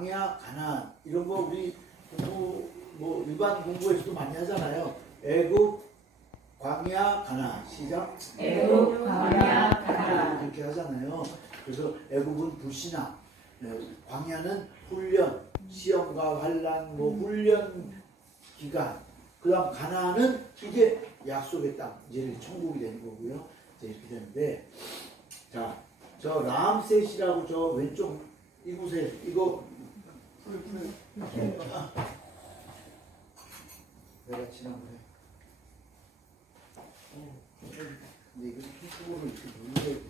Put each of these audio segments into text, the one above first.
광야, 가나안 이런 거 우리 공부 뭐 일반 공부에서도 많이 하잖아요. 애굽, 광야, 가나안. 시작. 애굽, 광야, 가나안. 이렇게 하잖아요. 그래서 애굽은 불신앙, 광야는 훈련, 시험과 환란, 뭐 훈련 기간. 그다음 가나안은 이제 약속의 땅, 이제 천국이 되는 거고요. 이제 이렇게 되는데, 자, 저 람셋이라고 저 왼쪽 이곳에 이거 내가 지난번에 근데 이거 핑크볼을 이렇게 눌러야 되죠.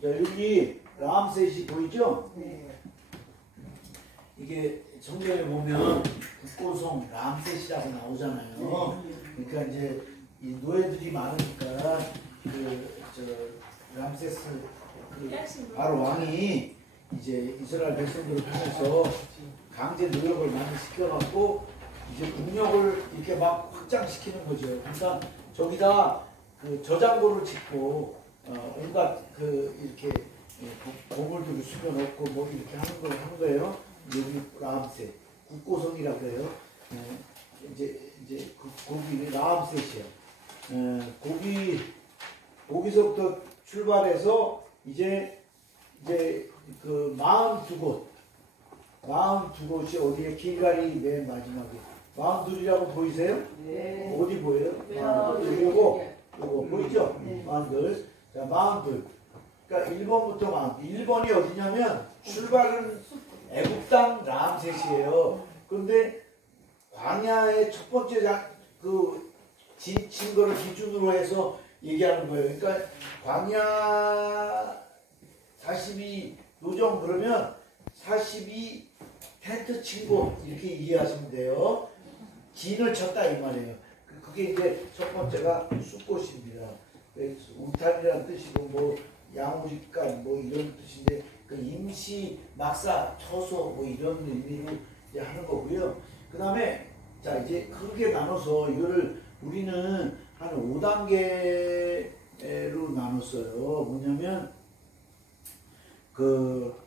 자, 여기 람셋이 보이죠? 네. 이게 성경에 보면 국고성 람셋이라고 나오잖아요. 그러니까 이제 이 노예들이 많으니까 저 람세스 바로 왕이 이제 이스라엘 백성들을 통해서 강제 노역을 많이 시켜갖고 이제 국력을 이렇게 막 확장시키는 거죠. 그러니까 저기다 그 저장고를 짓고 온갖 그 이렇게 보물들을 숨겨놓고 뭐 이렇게 하는 거예요. 여기 람셋 국고성이라고 해요. 이제 거기 람셋이요. 거기서부터 출발해서 이제 그 42곳이 어디에 길갈이 맨 마지막에 42이라고 보이세요? 네. 어디 보여요? 네. 42. 요거 보이죠? 네. 42. 자, 42. 그러니까 1번부터 1번이 어디냐면 출발은 애굽 땅 람셋이에요. 그런데 광야의 첫 번째 진 거를 기준으로 해서 얘기하는 거예요. 그러니까 광야 42 노정 그러면 42 텐트 친 곳 이렇게 이해하시면 돼요. 진을 쳤다 이 말이에요. 그게 이제 첫 번째가 숫꽃입니다. 우탄이라는 뜻이고 뭐 양우직간 뭐 이런 뜻인데 그 임시 막사 처소 뭐 이런 의미로 이제 하는 거고요. 그 다음에 자 이제 크게 나눠서 이거를 우리는 한 5단계로 나눴어요. 뭐냐면 그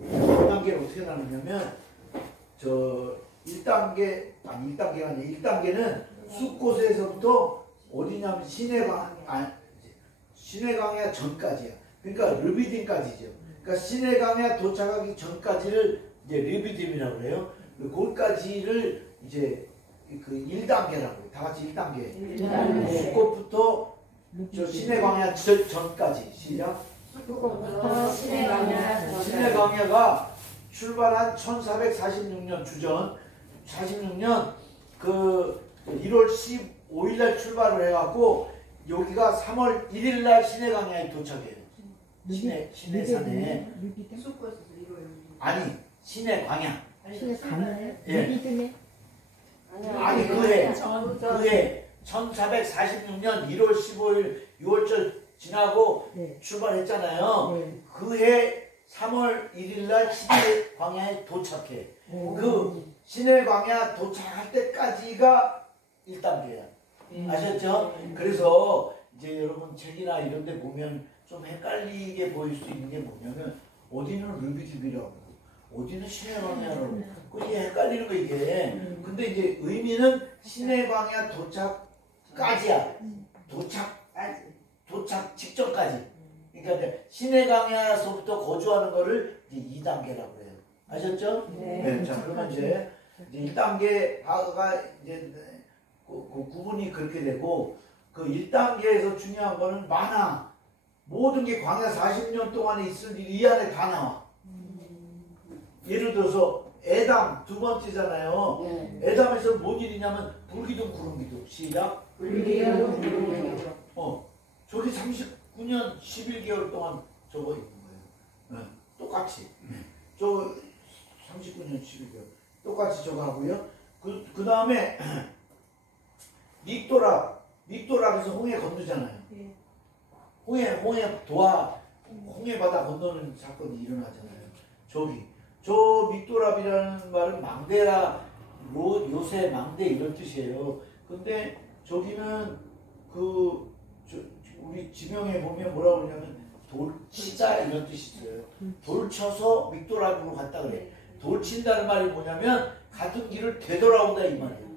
5단계를 어떻게 나누냐면 저 1단계가 아니라 1단계는 숫곳에서부터 어디냐면 시내 광야 전까지야. 그러니까 르비딤까지죠. 그러니까 시내 광야 도착하기 전까지를 이제 르비딤이라고 해요. 거기까지를 이제 그 1단계라고 다 같이 1단계. 숫곳부터 저 시내 광야 전까지 시작. 시내 광야. 시내 광야가 출발한 1446년 주전 46년 그 1월 15일 날 출발을 해갖고 여기가 3월 1일 날 시내 광야에 도착해요. 시내산에 아니 시내 광야. 시내 광야에 예. 아니 그해 1446년 1월 15일 6월절 지나고 네. 출발했잖아요. 네. 그해 3월 1일 날 시내 광야에 도착해. 그 시내 광야 도착할 때까지가 1단계야. 아셨죠? 그래서 이제 여러분 책이나 이런 데 보면 좀 헷갈리게 보일 수 있는 게 뭐냐면 어디는 르비딤이라고 어디는 시내 광야라고 그게 헷갈리는 거 이게. 근데 이제 의미는 시내 광야 도착까지야. 도착 직전까지. 그러니까 이제 시내 광야에서부터 거주하는 거를 이제 2단계라고 해요. 아셨죠? 네. 자, 그러면 이제 1단계가 이제 그 구분이 그렇게 되고 그 1단계에서 중요한 거는 많아. 모든 게 광야 40년 동안에 있을 일이 이 안에 다 나와. 예를 들어서 에담 두 번째잖아요. 네. 에담에서 뭔 일이냐면 불기둥 구름기둥. 시작. 불기둥 구름기둥. 저기 39년 11개월 동안 저거 있는 거예요. 똑같이. 저 39년 11개월 똑같이 저거 하고요. 그 다음에 믹도락에서 홍해 건너잖아요. 홍해 바다 건너는 사건이 일어나잖아요. 저 믹도랍이라는 말은 망대라, 요새 망대 이런 뜻이에요. 근데 저기는 우리 지명에 보면 뭐라고 그러냐면 돌치다 이런 뜻이 있어요. 돌쳐서 믹도락으로 갔다 그래. 돌친다는 말이 뭐냐면 가던 길을 되돌아온다 이 말이에요.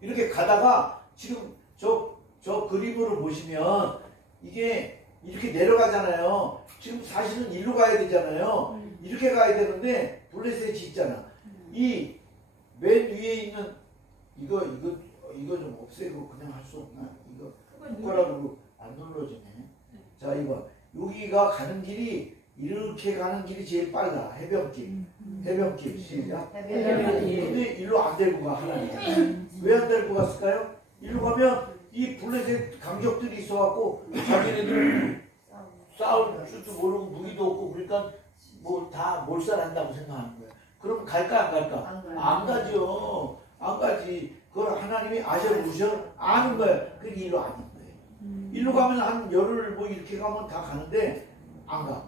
이렇게 가다가 지금 저 그림으로 보시면 이게 이렇게 내려가잖아요. 지금 사실은 일로 가야 되잖아요. 이렇게 가야 되는데 블레셋이 있잖아. 이 맨 위에 있는 이거 좀 없애고 그냥 할 수 없나? 이거 손가락으로 안 눌러지네. 자 이거 여기가 가는 길이 이렇게 가는 길이 제일 빨라. 해변길. 해변길 시작. 근데 일로 안 데리고 가 하나님. 왜 안 데리고 갔을까요? 일로 가면 이 블레셋 강적들이 있어갖고 자기네들 싸울 줄도 모르고 무기도 없고 그러니까 뭐 다 몰살한다고 생각하는 거야. 그럼 갈까 안 갈까? 안 가죠. 안 가지. 그걸 하나님이 아셔 보셔 아는 거야. 그게 일로 아는 거예요. 일로 가면 한 열흘 뭐 이렇게 가면 다 가는데 안 가.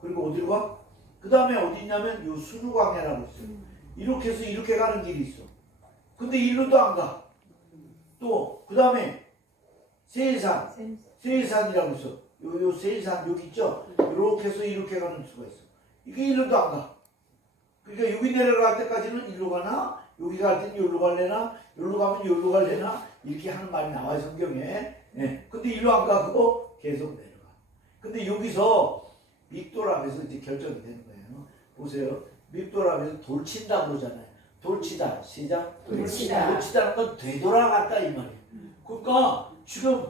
그리고 어디로 가? 그 다음에 어디 있냐면 요 수누광야라고 있어요. 이렇게 해서 이렇게 가는 길이 있어. 근데 일로도 안 가. 또 그 다음에 세일산. 세일산이라고 있어. 요 세일산 여기 있죠? 이렇게 해서 이렇게 가는 수가 있어. 이게 일로도 안 가. 그러니까 여기 내려갈 때까지는 일로 가나 여기 갈 때는 여기로 갈래나 여기로 가면 여기로 갈래나 이렇게 하는 말이 나와요 성경에. 예. 근데 일로 안 가고 계속 내려가. 근데 여기서 믹도랍에서 이제 결정이 되는 거예요. 보세요. 믹도랍에서 돌친다 그러잖아요. 돌치다. 시작. 돌치다. 돌치다는 건 되돌아갔다 이 말이에요. 그러니까 지금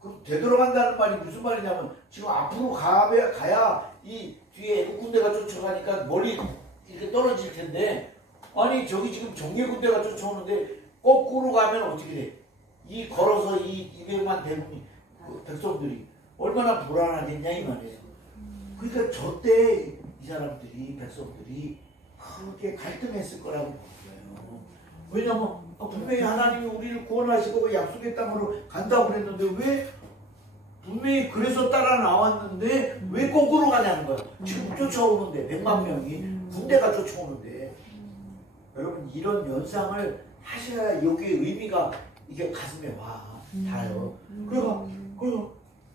그 되돌아간다는 말이 무슨 말이냐면 지금 앞으로 가야 이 뒤에 애국 군대가 쫓아가니까 멀리 이렇게 떨어질 텐데 아니 저기 지금 정예 군대가 쫓아오는데 거꾸로 가면 어떻게 돼? 이 걸어서 이 200만 대군이 그 백성들이 얼마나 불안하겠냐 이 말이에요. 그러니까 저때 이 사람들이 백성들이 크게 갈등했을 거라고 보여요. 왜냐면 분명히 하나님이 우리를 구원하시고 약속의 땅으로 간다고 그랬는데 왜 분명히 그래서 따라 나왔는데 왜 거꾸로 가냐는 거야. 지금 쫓아오는데 100만 명이 군대가 쫓아오는데 여러분 이런 연상을 하셔야 여기에 의미가 이게 가슴에 와 닿아요.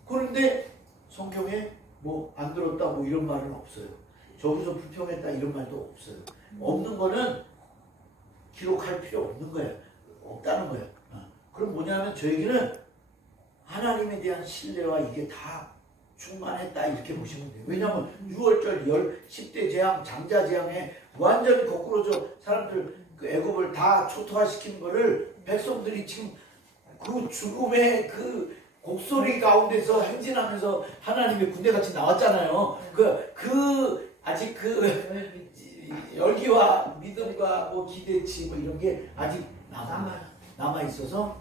그런데 성경에 뭐 안 들었다 뭐 이런 말은 없어요. 저기서 불평했다 이런 말도 없어요. 없는 거는 기록할 필요 없는 거야. 없다는 거야. 그럼 뭐냐면 저에게는 하나님에 대한 신뢰와 이게 다 충만했다 이렇게 보시면 돼요. 왜냐하면 6월절 10대 재앙, 장자 재앙에 완전히 거꾸로져 사람들 그 애굽을 다 초토화시킨 거를 백성들이 지금 그 죽음의 그 곡소리 가운데서 행진하면서 하나님의 군대같이 나왔잖아요. 아직 그 열기와 믿음과 뭐 기대치 뭐 이런 게 아직 남아 있어서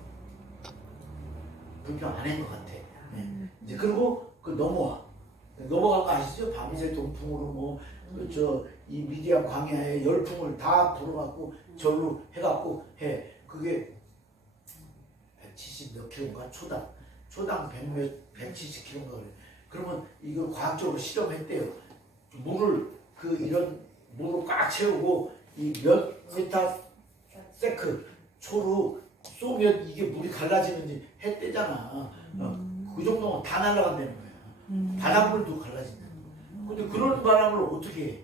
불평 안 한 것 같아. 네. 이제 그리고 넘어간 거 아시죠? 밤새 동풍으로 뭐 이 미디안 광야에 열풍을 다 불어갖고 절로 해갖고 해. 그게 170 몇 킬로인가 초당 170킬로인가 그래. 그러면 이거 과학적으로 실험했대요. 물을 꽉 채우고 이 몇 메타 세크 초로 쏘면 이게 물이 갈라지는지 했대잖아. 그 정도면 다 날아간다는 거야. 바닷물도 갈라진다는 거야. 근데 그런 바람을 어떻게 해?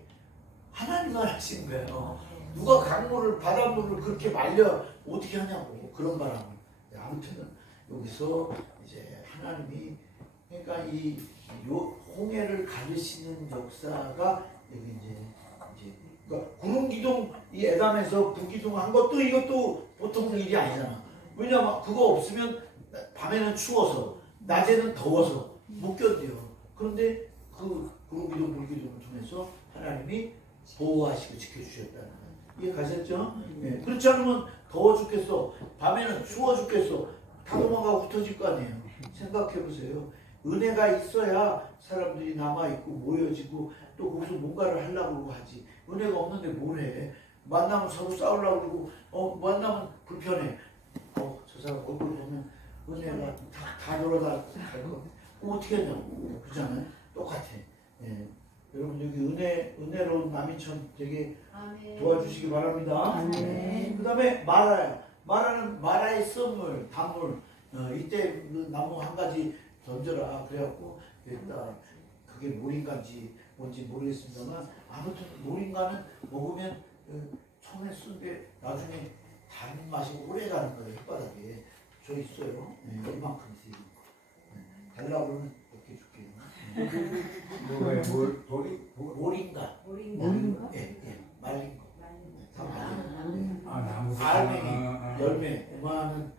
하나님만 하시는 거예요. 누가 강물을 바닷물을 그렇게 말려 어떻게 하냐고 그런 바람을. 아무튼 여기서 이제 하나님이 그러니까 이 홍해를 가르시는 역사가 여기 이제 그러니까 구름 기둥 이 에담에서 불기둥 한 것도 이것도 보통 일이 아니잖아. 왜냐면 그거 없으면 밤에는 추워서 낮에는 더워서 못 견뎌요. 그런데 그 구름 기둥 불기둥을 통해서 하나님이 보호하시고 지켜주셨다는 거예요. 이해 가셨죠? 네. 그렇지 않으면 더워 죽겠어. 밤에는 추워 죽겠어. 다 도망가고 흩어질 거 아니에요. 생각해 보세요. 은혜가 있어야 사람들이 남아있고 모여지고 또 거기서 뭔가를 하려고 하지. 은혜가 없는데 뭘 해. 만나면 서로 싸우려고 그러고 만나면 불편해. 저 사람 얼굴 보면 은혜가 다 돌아갈 거. 어떻게 하냐고. 그렇잖아요. 똑같아. 예. 여러분 여기 은혜로운 남인천 되게 도와주시기 바랍니다. 그 다음에 마라는 마라의 썸물, 단물. 이때 그 나무 한 가지 던져라. 그래갖고 일단 그게 모링가인지 뭔지 모르겠습니다만 아무튼 모링가는 먹으면 처음에 쓴데 나중에 단 맛이 오래 가는 거예요. 혓바닥에. 저 있어요. 이만큼 있어요. 달라고 그러면 몇 개 줄게요. 뭐가요? 모링가. 모링가? 예, 말린 거. 다 말린 거. 나무. 알맹이, 열매, 이만한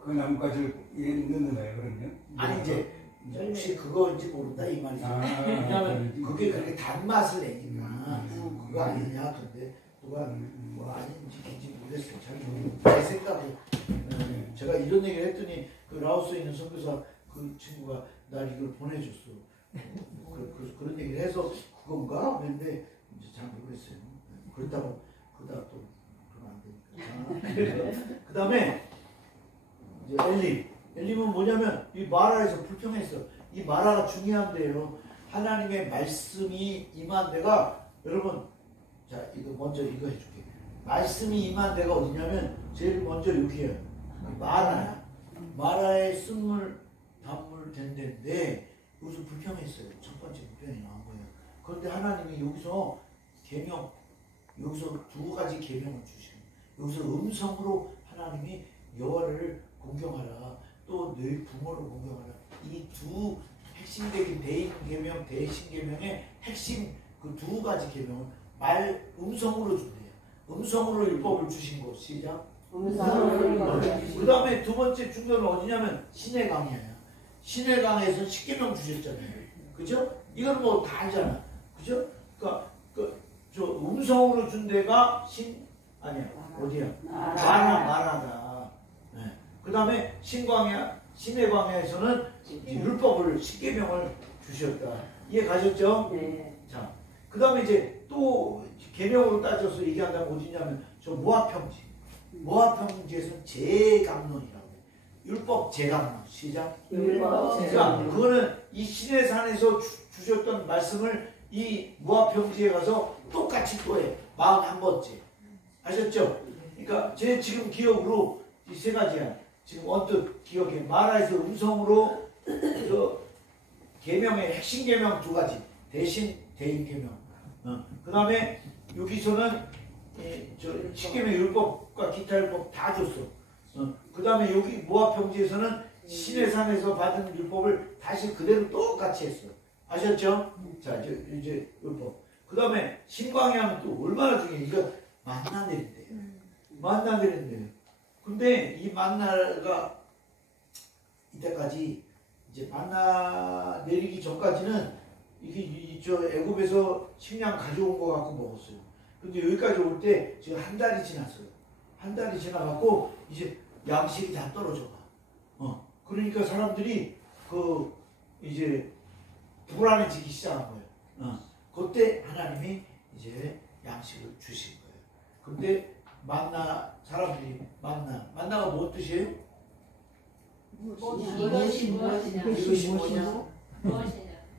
그 나뭇가지를 넣는 거예요, 그러면? 아니 이제 혹시 그거인지 모른다 이 말이죠. 왜냐하면 그게 그렇게 단맛을 내니까 그거 아니냐. 근데 누가 뭐 아닌지 긴지 모르겠어요. 제 생각에 제가 이런 얘기를 했더니 그 라오스에 있는 선교사 그 친구가 날 이걸 보내줬어. 그런 얘기를 해서 그건가? 그런데 이제 잘 모르겠어요. 그렇다고 그러다 또 그러면 안 되니까. 그 다음에 이제 엘림은 뭐냐면 이 마라에서 불평했어. 이 마라가 중요한데요. 하나님의 말씀이 임한 데가 여러분 자 이거 먼저 이거 해줄게. 말씀이 임한 데가 어디냐면 제일 먼저 여기에요. 마라야. 마라에 쓴물 단물 된 데인데 여기서 불평했어요. 첫 번째 불평이 나온 거예요. 그런데 하나님이 여기서 계명 여기서 두 가지 계명을 주시고 여기서 음성으로 하나님이 여호와를 공경하라. 또 너희 부모를 공경하라. 이 두 핵심적인 대인 계명, 대신 계명의 핵심 그 두 가지 계명을 음성으로 준대요. 음성으로 율법을 주신 곳. 시작. 그 다음에 두 번째 중요한 어디냐면 신의 강이에요. 신의 강에서 십계명 주셨잖아요. 그죠? 이건 뭐 다 알잖아. 그죠? 그러니까 저 음성으로 준 데가 아니야. 어디야? 마라다. 네. 그 다음에 신의 광야에서는 율법을 십계명을 주셨다. 이해 가셨죠? 네. 자, 그 다음에 이제 또 계명으로 따져서 얘기한다면 어디냐면 저 모압평지. 모압평지에서는 제강론이라고 해요. 율법 제강론. 시작. 율법 제강론. 그거는 이 신의 산에서 주셨던 말씀을 이 모압평지에 가서 똑같이 또 해. 41번째. 아셨죠? 그러니까 제 지금 기억으로 이 세 가지야. 지금 언뜻 기억해. 마라에서 음성으로 계명의 핵심 계명 두 가지. 대신 대인 계명. 그 다음에 여기서는 저 십계명 율법과 기타 율법 다 줬어. 그 다음에 여기 모압평지에서는 신의 산에서 받은 율법을 다시 그대로 똑같이 했어. 아셨죠? 자 이제 율법. 그 다음에 신광야는 또 얼마나 중요해. 이거 만나 내린대요. 만나 내린대요. 근데 이 만나가 이때까지 이제 만나 내리기 전까지는 이게 저 애굽에서 식량 가져온 거 갖고 먹었어요. 근데 여기까지 올 때 지금 한 달이 지났어요. 한 달이 지나갖고 이제 양식이 다 떨어져 가. 그러니까 사람들이 이제 불안해지기 시작한 거예요. 그때 하나님이 이제 양식을 주신 거예요. 근데 사람들이 만나가 무슨 뜻이에요? 이것이 무엇이냐? 이것이 뭐냐?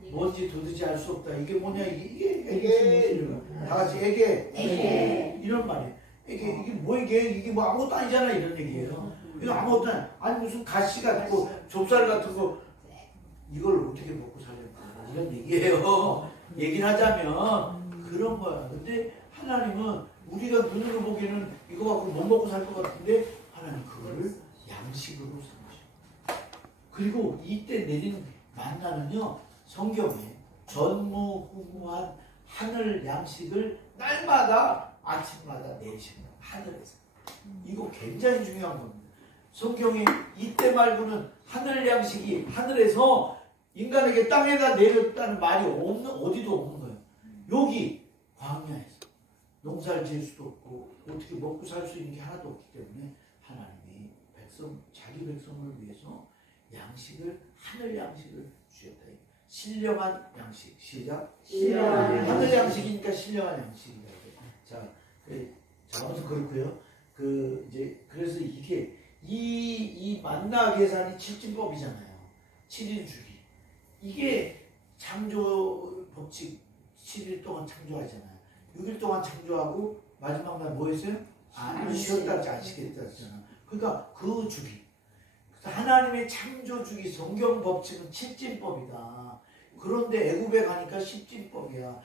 뭔지 도대체 알 수 없다. 이게 뭐냐? 이게 다 같이 에게 이런 말이에요. 이게 뭐 이게 뭐 아무것도 아니잖아 이런 얘기예요. 이거 아무것도 아니 무슨 가시 같고 좁쌀 같은 거 이걸 어떻게 먹고 살려고 이런 얘기예요. 얘기를 하자면 그런 거야. 근데 하나님은 우리가 눈으로 보기에는 이거 갖고 못 먹고 살 것 같은데 하나님 그거를 양식으로 삼으셔. 그리고 이때 내린 만나는요 성경에 전무후무한 하늘 양식을 날마다 아침마다 내리십니다. 하늘에서. 이거 굉장히 중요한 겁니다. 성경에 이때 말고는 하늘 양식이 하늘에서 인간에게 땅에다 내렸다는 말이 어디도 없는 거예요. 여기 광야에서 농사를 지을 수도 없고 어떻게 먹고 살 수 있는 게 하나도 없기 때문에 하나님이 자기 백성을 위해서 양식을 하늘 양식을 주셨다. 신령한 양식. 시작. 신령한 하늘 양식이니까 신령한 양식이다. 자, 아무튼 그렇고요. 그래서 이 만나 계산이 7진법이잖아요. 7일 주기. 이게 창조 법칙 7일 동안 창조하잖아요. 6일 동안 창조하고 마지막 날 뭐 했어요? 쉬었다 안식했다 했잖아. 그러니까 그 주기. 하나님의 창조 주기 성경 법칙은 7진법이다. 그런데 애굽에 가니까 십진법이야.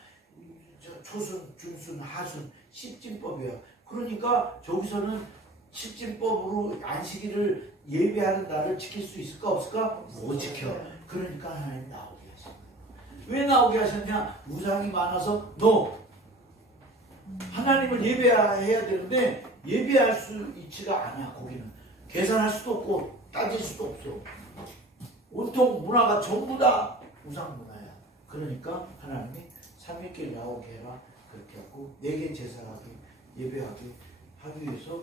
초순, 중순, 하순, 십진법이야. 그러니까 저기서는 십진법으로 안식일을 예배하는 날을 지킬 수 있을까 없을까? 못 지켜. 그러니까 하나님 나오게 하신 거예요. 왜 나오게 하셨냐? 우상이 많아서 하나님을 예배해야 되는데 예배할 수 있지가 않아. 거기는 계산할 수도 없고 따질 수도 없어. 온통 문화가 전부 다 우상 문화야. 그러니까 하나님이 3일길 나오게 해라. 그렇게 하고 내게 제사하게 예배하게 하기 위해서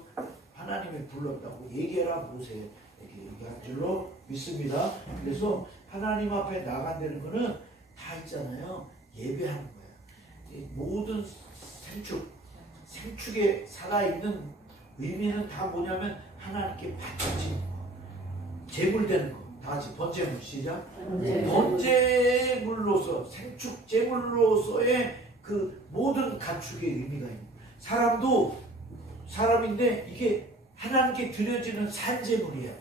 하나님이 불렀다고 얘기해라. 모세에게 얘기한 줄로 믿습니다. 그래서 하나님 앞에 나간다는 거는 다 있잖아요. 예배하는 거야. 이 모든 생축에 살아있는 의미는 다 뭐냐면 하나님께 바쳐지는 거, 제물되는 거. 다 같이 번제물 시작. 번제물로서 생축 제물로서의 그 모든 가축의 의미가 있는 거예요. 사람도 사람인데 이게 하나님께 드려지는 산제물이야.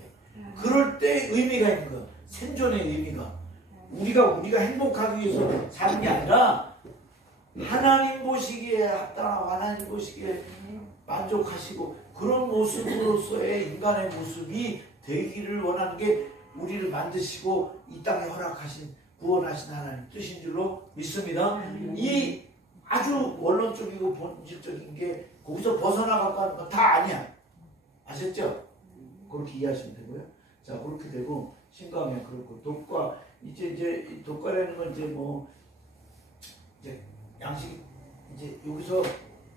그럴 때 의미가 있는 거야. 생존의 의미가. 우리가 행복하기 위해서 사는 게 아니라 하나님 보시기에 합당하고 하나님 보시기에 만족하시고 그런 모습으로서의 인간의 모습이 되기를 원하는 게 우리를 만드시고 이 땅에 허락하신 구원하신 하나님 뜻인 줄로 믿습니다. 이 아주 원론적이고 본질적인 게 거기서 벗어나갖고 하는 건 다 아니야. 아셨죠? 그렇게 이해하시면 되고요. 자, 그렇게 되고 신강에 그렇고 독과 이제 독과라는 건 이제 뭐 이제 양식 이제 여기서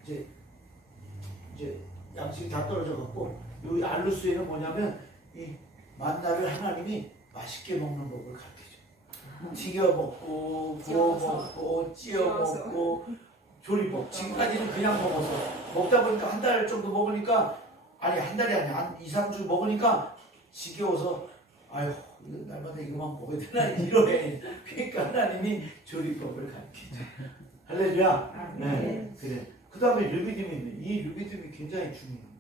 이제 양식이 다 떨어져 갖고 여기 알루스에는 뭐냐면 이 만나를 하나님이 맛있게 먹는 법을 가르쳐줘. 튀겨 먹고 구워 먹고 찌어 먹고 조리법. 지금까지는 그냥 먹어서 먹다 보니까 한 달 정도 먹으니까 아니 한 달이 아니야 한 2, 3주 먹으니까 지겨워서 아유 날마다 이거만 먹어야 되나 이러해. 그러니까 하나님이 조리법을 가르치죠. 할렐루야. 네, 그래. 그 다음에 르비딤이 이 르비딤이 굉장히 중요해요.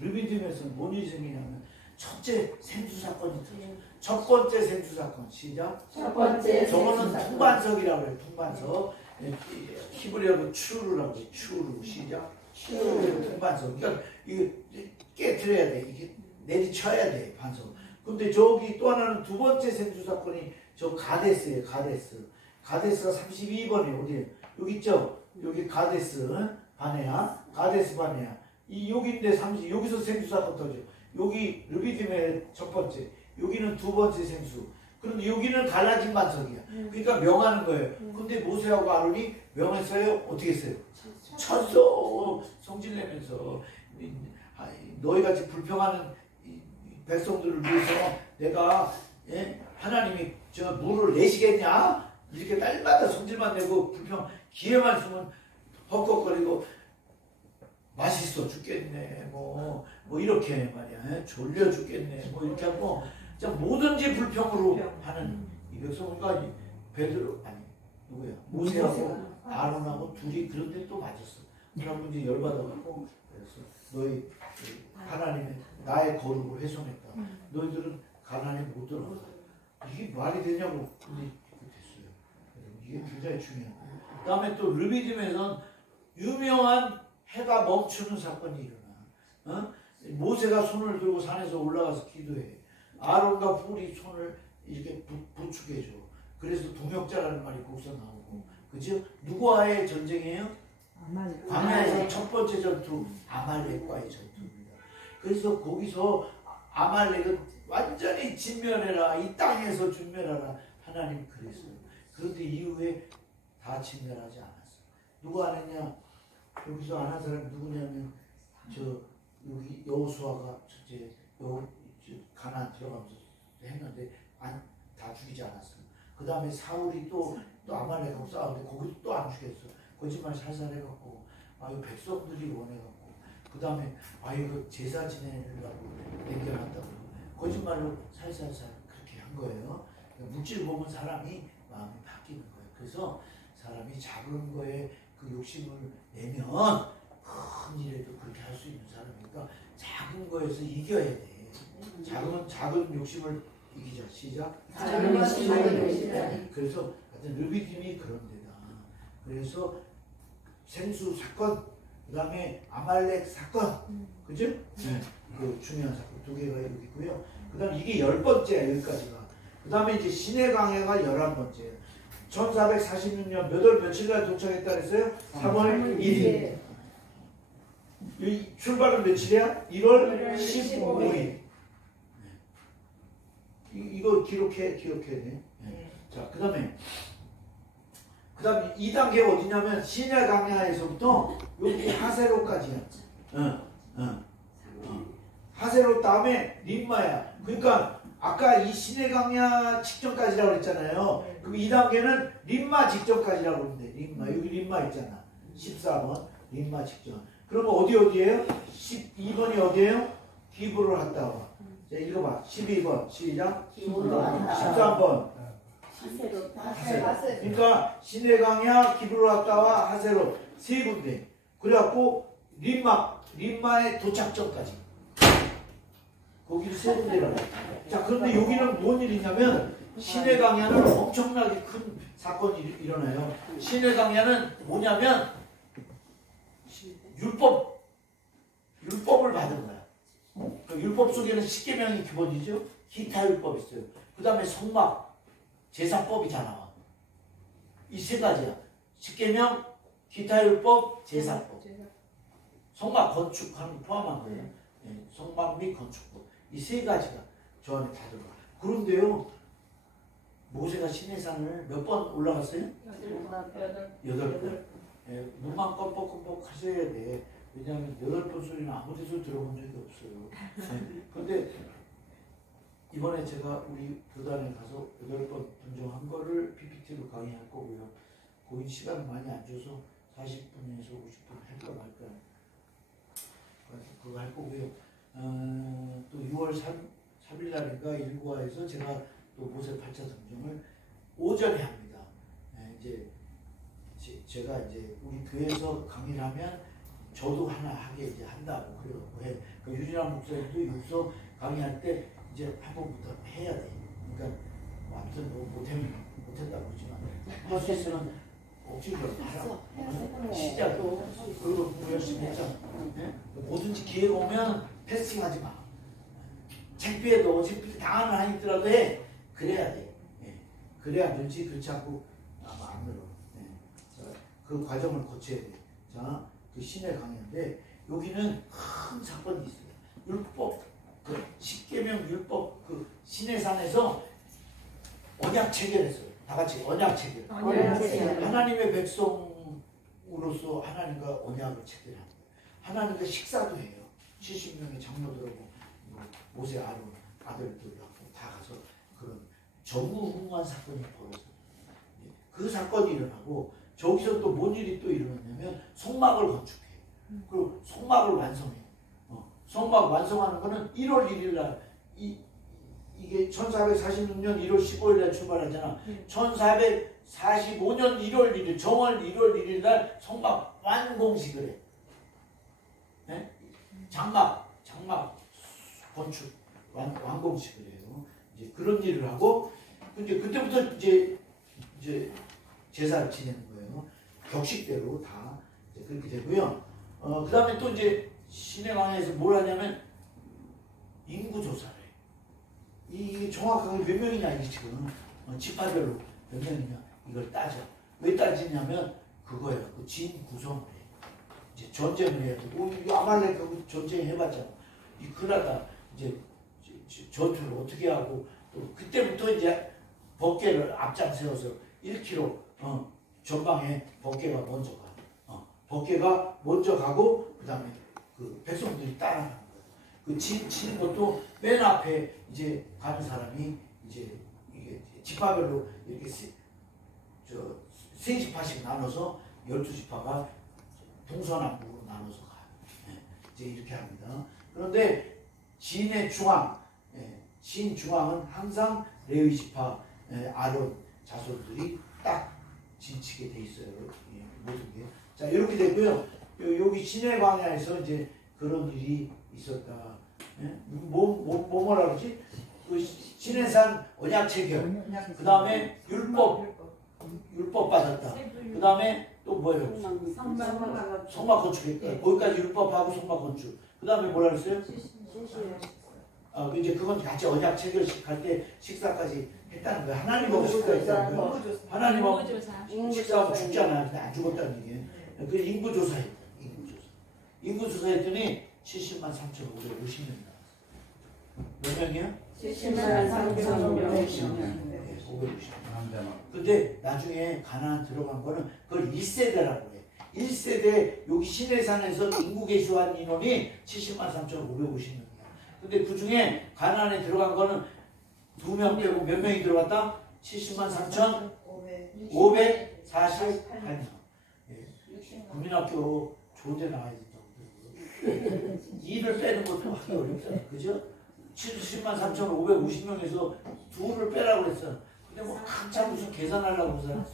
르비딤에서 뭔 일이 생기냐면 첫째 생수 사건이 들어요. 첫 번째 생수 사건 시작. 첫 번째 저거는 풍반석이라고 해요. 풍반석. 히브리어로 추르라고 해요. 추르 시작. 풍반석. 그러니까 이게 깨트려야 돼. 이게 내리쳐야 돼. 반석. 근데 저기 또 하나는 두 번째 생수 사건이 저 가데스예요. 가데스가 32번이에요. 어디에? 여기 있죠? 여기 가데스 바네아. 가데스 바네아. 이 여기인데 여기서 생수 사건 터져. 여기 르비딤의 첫 번째. 여기는 두 번째 생수. 그런데 여기는 갈라진 반석이야. 그러니까 명하는 거예요. 근데 모세하고 아론이 명했어요? 어떻게 했어요? 쳤어. 성질내면서 너희같이 불평하는 백성들을 위해서 내가 하나님이 저 물을 내시겠냐? 이렇게 날마다 성질만 내고 불평 기회만 있으면 헛걱거리고 맛있어 죽겠네 뭐 이렇게 말이야 졸려 죽겠네 뭐 이렇게 하고 뭐든지 불평으로 하는 이 백성과 베드로 아니 누구야 모세하고 아론하고 둘이 그런데 또 맞았어. 그러면 이제 열받아갖고 그래서 너희 하나님의 나의 거룩을 훼손했다. 너희들은 가나안에 못 들어가. 이게 말이 되냐고. 근데 됐어요. 이게 굉장히 중요해요. 그 다음에 또 르비딤에서는 유명한 해가 멈추는 사건이 일어나. 모세가 손을 들고 산에서 올라가서 기도해. 아론과 뿔이 손을 이렇게 부축해줘. 그래서 동역자라는 말이 거기서 나오고. 그죠? 누구와의 전쟁이에요? 광야에서 첫 번째 전투 아말렉과의 전투입니다. 그래서 거기서 아말렉은 완전히 진멸해라. 이 땅에서 진멸하라. 하나님 그랬어요. 그런데 이후에 다 진멸하지 않았어. 누가 안 했냐? 여기서 안 한 사람이 누구냐면 여기 여호수아가 첫째 가나안 들어가면서 했는데 다 죽이지 않았어요. 그 다음에 사울이 또 아말렉하고 싸우는데 거기도 또 안 죽였어. 거짓말 살살 해갖고 이거 백성들이 원해갖고 그 다음에 이거 제사 지내려고 남겨놨다고 거짓말로 살살살 그렇게 한 거예요. 물질 보면 사람이 마음이 바뀌는 거예요. 그래서 사람이 작은 거에 그 욕심을 내면 큰 일에도 그렇게 할 수 있는 사람이니까 작은 거에서 이겨야 돼. 작은 욕심을 이기자. 시작. 작은 욕심을 이기자. 그래서 하여튼 르비딤이 그런 데다. 그래서 생수 사건, 그 다음에 아말렉 사건, 그죠? 네. 그 중요한 사건 두 개가 여기 있고요. 그 다음 이게 10번째야, 여기까지가. 그 다음에 이제 신의 강해가 11번째예요. 1446년 몇 월 며칠날 도착했다 그랬어요? 3월 1일. 이 출발은 며칠이야? 1월 15일. 이거 기록해야 돼. 네. 자, 그 다음에 2단계가 어디냐면 신의 강야에서부터 여기 하세로까지야. 하세로 다음에 림마야. 그러니까 아까 이 신의 강야 직전까지라고 그랬잖아요. 그럼 2단계는 림마 직전까지라고 그러면 돼. 림마. 여기 림마 있잖아. 14번 림마 직전. 그러면 어디에요? 12번이 어디에요? 기브를 갔다 와. 자, 읽어봐. 12번 시작. 13번 하세로. 그러니까 신의 강야, 기브를 갔다 와, 하세로 세 군데. 그래갖고 림마의 도착점까지. 거기를 세 군데라고. 자, 그런데 여기는 뭔 일이냐면 신의 강야는 엄청나게 큰 사건이 일어나요. 신의 강야는 뭐냐면 율법을 받은 거야. 그 율법 속에는 10계명이 기본이죠. 기타 율법이 있어요. 그 다음에 성막, 제사법이 다 나와. 이 세 가지야. 10계명, 기타 율법, 제사법. 성막 건축하는 거 포함한 거예요. 네, 성막 및 건축법. 이 세 가지가 저 안에 다 들어가. 그런데요, 모세가 시내산을 몇 번 올라갔어요? 8번. 예, 눈만 껌뻑껌뻑 하셔야 돼. 왜냐하면 8번 소리는 아무 데서 들어본 적이 없어요. 근데 이번에 제가 우리 교단에 가서 8번 분정한 거를 PPT로 강의할 거고요. 거기 시간 많이 안 줘서 40분에서 50분 할까 말까. 그래서 그거 할 거고요. 또 6월 3일 날인가 일과에서 제가 또 모세 8차 등정을 오전에 합니다. 이제 제가 이제 우리 교회에서 강의를 하면 저도 하나 하게 이제 한다고 그래요. 그 유진환 목사님도 여기서 강의할 때 이제 한 번부터 해야 돼. 그러니까 뭐 아무튼 뭐 못한다고 그러지만 할 수 있으면 억지로 하라. 시작도 그리고 열심히 했잖아. 네? 뭐든지 기회가 오면 패스팅하지 마. 창피해도 창피 당하는 한이 있더라도 해. 그래야 돼. 네. 그래야 늘지. 그렇지 않고 아마 안 늘어. 네. 자, 그 과정을 거쳐야 돼. 자, 그 신의 강의인데 여기는 큰 사건이 있어요. 율법, 그 10계명 율법 그 신의 산에서 언약 체결했어요. 다 같이 언약 체결. 하나님의 백성으로서 하나님과 언약을 체결한 거예요. 하나님과 식사도 해요. 70명의 장로들하고 모세 아론 아들들하고 다 가서 그런 전무후무한 사건이 벌어져요. 그 사건이 일어나고 저기서 또 뭔 일이 또 일어났냐면 성막을 건축해. 그리고 성막을 완성해. 성막 완성하는 거는 1월 1일 날 이게 1446년 1월 15일 날 출발하잖아. 1445년 1월 1일 정월 1월 1일 날 성막 완공식을 해. 네? 장막 건축 완공식을 해요. 이제 그런 일을 하고 이제 그때부터 이제 제사를 지내는 거예요. 격식대로 다 이제 그렇게 되고요. 그 다음에 또 이제 신의 강야에서 뭘 하냐면 인구 조사를 해. 이게 정확하게 몇 명이냐 이게 지금 지파별로 몇 명이냐 이걸 따져. 왜 따지냐면 그거예요. 그 진 구성을 해. 이제 전쟁을 해야 되고 아말렉하고 전쟁해봤잖아. 이 그러다 이제 전투를 어떻게 하고 또 그때부터 이제 법궤를 앞장 세워서 1km 전방에 법궤가 먼저 가. 법궤가 먼저 가고 그 다음에 그 백성들이 따라가는 거예요. 그 치는 것도 맨 앞에 이제 가는 사람이 이제 이게 지파별로 이렇게 세 지파씩 나눠서 12지파가 동서남북으로 나눠서 가요. 이제 이렇게 합니다. 그런데 진의 중앙, 진 중앙은 항상 레위 지파 아론 자손들이 딱 진치게 돼 있어요. 모든 게. 자, 이렇게 되고요. 여기 신의 광야에서 이제 그런 일이 있었다. 뭐라 그러지? 그 신의 산 언약 체결. 그 다음에 율법 율법 빠졌다. 그 다음에 또 뭐예요? 성막 건축. 거기까지 율법하고 성막 건축. 그 다음에 뭐라 그랬어요? 이제 그건 같이 언약 체결식 할 때 식사까지 했다는 거야. 하나님하고 식사했다는 거야. 하나님하고 식사하고 죽잖아. 근데 안 죽었다는 얘기예요. 그 인구조사했다. 인구조사 했더니 70만 3,550명 나왔어. 몇 명이야? 70만 3,550명. 550. 남자만. 근데 나중에 가나안 들어간 거는 그걸 1세대라고 해. 1세대 여기 시내산에서 인구 개수한 인원이 70만 3,550명이야. 근데 그 중에 가나안에 들어간 거는 2명 빼고 몇 명이 들어갔다? 70만 3,548명. 국민학교 좋은 데 나와야 된다고. 일을 빼는 것도 하기 어렵잖아. 그죠? 70만 3,550명에서 2를 빼라고 그랬어. 근데 뭐 한참 무슨 계산하려고 그러잖아.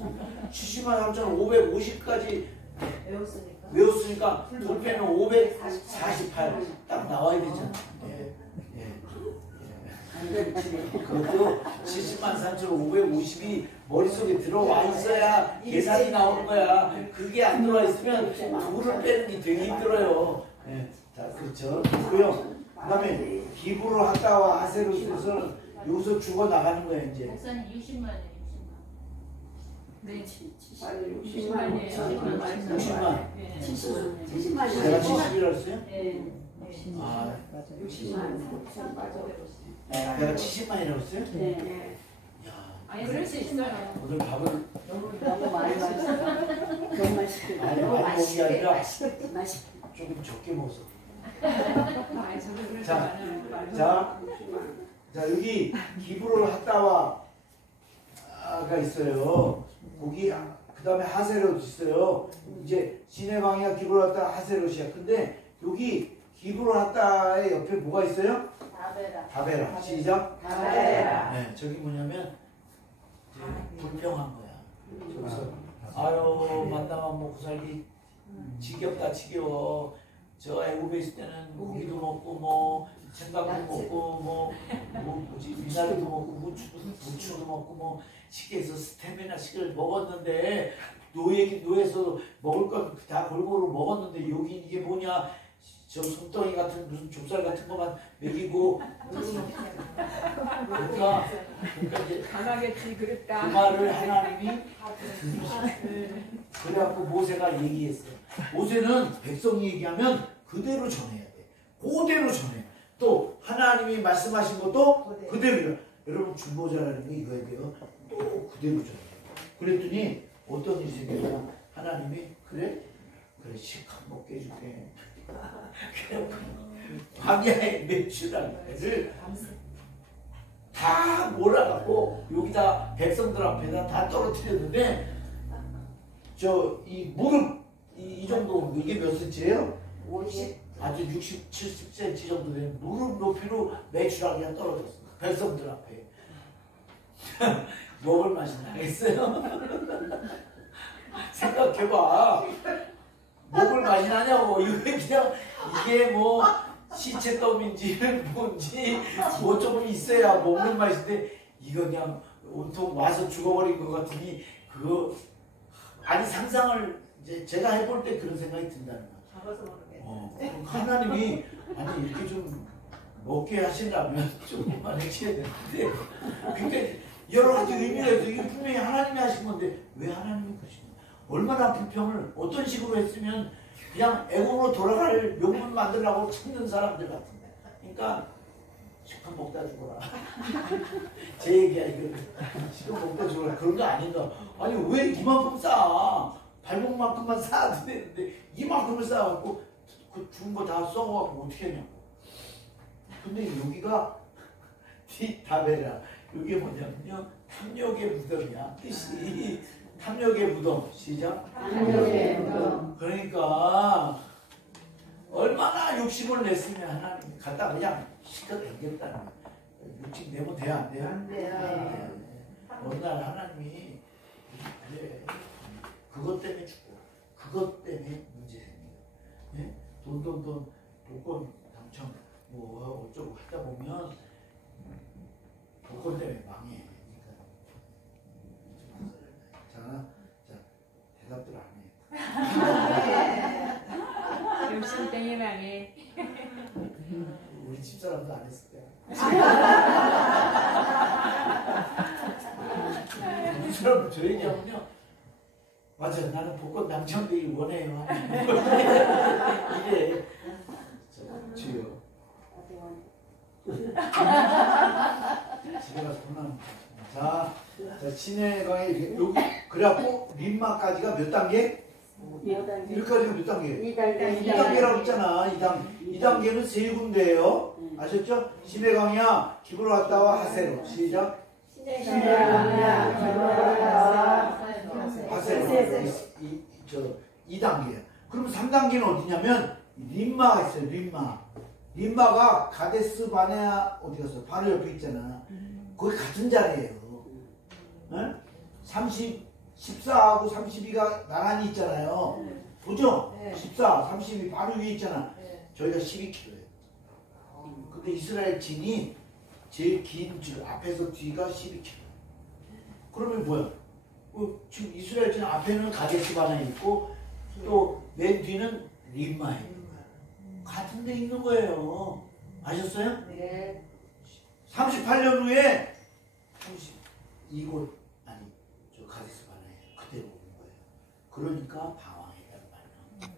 70만 3,550까지 외웠으니까 2 빼면 548 딱 나와야 되잖아. 그것도 70만 3,550이 머릿속에 들어와 있어야 계산이 나오는 거야. 그게 안 들어와 있으면 2를 빼는 게 되게 힘들어요. 자, 그렇죠. 그고요. 그 다음에 기브로 하다와 아세로스는 여기서 죽어 나가는 거야, 이제. 목사님 60만이에요. 60만. 네, 60만. 60만. 내가 70이라고 했어요? 네. 아, 60만. 내가 70만이라고 했어요? 네. 야, 아니 그럴 수 있어요. 오늘 밥을 너무 많이 맛있어. 너무 맛있게. 아니, 많이 먹은 게 아니라 맛있게. 조금 적게 먹었어. 아니 저도 그렇게 자, 말하는 자, 여기 기브로 하다와가 있어요. 거기 그 다음에 하세롯 있어요. 이제 시내방이야 기브로 하다 하세롯이야. 근데 여기 기브로 하다의 옆에 뭐가 있어요? 다베라. 시작. 다베라. 네, 저기 뭐냐면 이제 불평한 거야. 저기서 아유 만나만 먹고 살기 지겹다 지겨워. 저 애국에 있을 때는 고기도 먹고 뭐 생강도 먹고 뭐지 미나리도 먹고 무추도 먹고 뭐 쉽게 해서 스테미나식을 먹었는데 노예에서 먹을 건 다 골고루 먹었는데 여기 이게 뭐냐 저 손덩이 같은 무슨 좁쌀 같은 것만 먹이고 그러니까 이제 강하겠지 그 그랬다. 말을 하나님이 그래갖고 모세가 얘기했어요. 모세는 백성이 얘기하면 그대로 전해야 돼. 그대로 전해. 또 하나님이 말씀하신 것도 그대로요. 여러분 중보자라는 게 이거야 돼요. 또 그대로 전해. 그랬더니 어떤 일이 생겨서 하나님이 그래 실컷 먹게 해줄게. 광야에 매출하기를 다 몰아갖고 여기다 백성들 앞에다 다 떨어뜨렸는데 저 이 무릎 이 정도 이게 몇 센치예요? 50. 아주 60, 70cm 정도 되는 무릎 높이로 매출하기가 떨어졌어. 백성들 앞에 먹을 맛이 나겠어요? 생각해봐. 먹을 맛이 나냐고. 이거 그냥 이게 뭐 시체 덤인지 뭔지 뭐 조금 있어야 먹는 맛인데 이거 그냥 온통 와서 죽어버린 것 같으니 그거 아니 상상을 이제 제가 해볼 때 그런 생각이 든다는 거야. 하나님이 아니 이렇게 좀 먹게 하신다면 좀 그만하셔야 되는데 근데 여러 가지 의미가 있어. 이게 분명히 하나님이 하신 건데 왜 하나님이 그러신 거야? 얼마나 불평을 어떤 식으로 했으면 그냥 애국으로 돌아갈 명분 만들려고 찾는 사람들 같은데. 그러니까 실컷 먹다 죽어라. 제 얘기야 이거. 실컷 먹다 죽어라. 그런 거 아닌가. 아니 왜 이만큼 싸? 발목만큼만 싸도 되는데 이만큼을 싸갖고 그 죽은 거 다 썩어갖고 어떻게 하냐고. 근데 여기가 다베라. 이게 뭐냐면요. 탐욕의 무덤이야. 뜻이 탐욕의 무덤. 시작. 탐욕의 무덤. 그러니까 얼마나 욕심을 냈으면 하나님 갖다 그냥 실컷 남겼다는 거야. 욕심 내면 돼야 안 돼요? 안 돼요. 어느 날 하나님이 그래 그것 때문에 죽고 그것 때문에 문제 생겨요. 예? 돈 복권 당첨 뭐 어쩌고 하다 보면 복권 때문에 망해. 그러니까 자 대답들 안 해. 욕심땡이라네. 우리 집사람도 안 했을 거야. 우리 사람은 저 얘기하면요. 맞아, 나는 복권 당첨되길 원해요. 이래. 주요. 집에 가서 혼나는 자, 신해강에 여기 그래갖고 림마까지가 몇 단계? 여기까지가 몇 단계? 2단계라고 했잖아. 2단계는 세 군데예요. 아셨죠? 신해강이야 기부로 갔다 와 하세로. 시작. 하세로. 2단계야. 그럼 3단계는 어디냐면 림마가 있어요. 림마가 가데스 바네아 어디 갔어? 바로 옆에 있잖아. 거기 같은 자리예요. 응? 14하고 32가 나란히 있잖아요. 보죠? 14, 32 바로 위에 있잖아. 저희가 12km예요. 근데 이스라엘 진이 제일 긴 줄 앞에서 뒤가 12km. 그러면 뭐야? 지금 이스라엘 진 앞에는 가데스 바네아 있고 또 맨 뒤는 림마에 있는 거야. 같은 데 있는 거예요. 아셨어요? 네. 38년 후에 이곳 아니 저 가데스 바네아에 그대로 오는 거예요. 그러니까 방황이란 말이에요.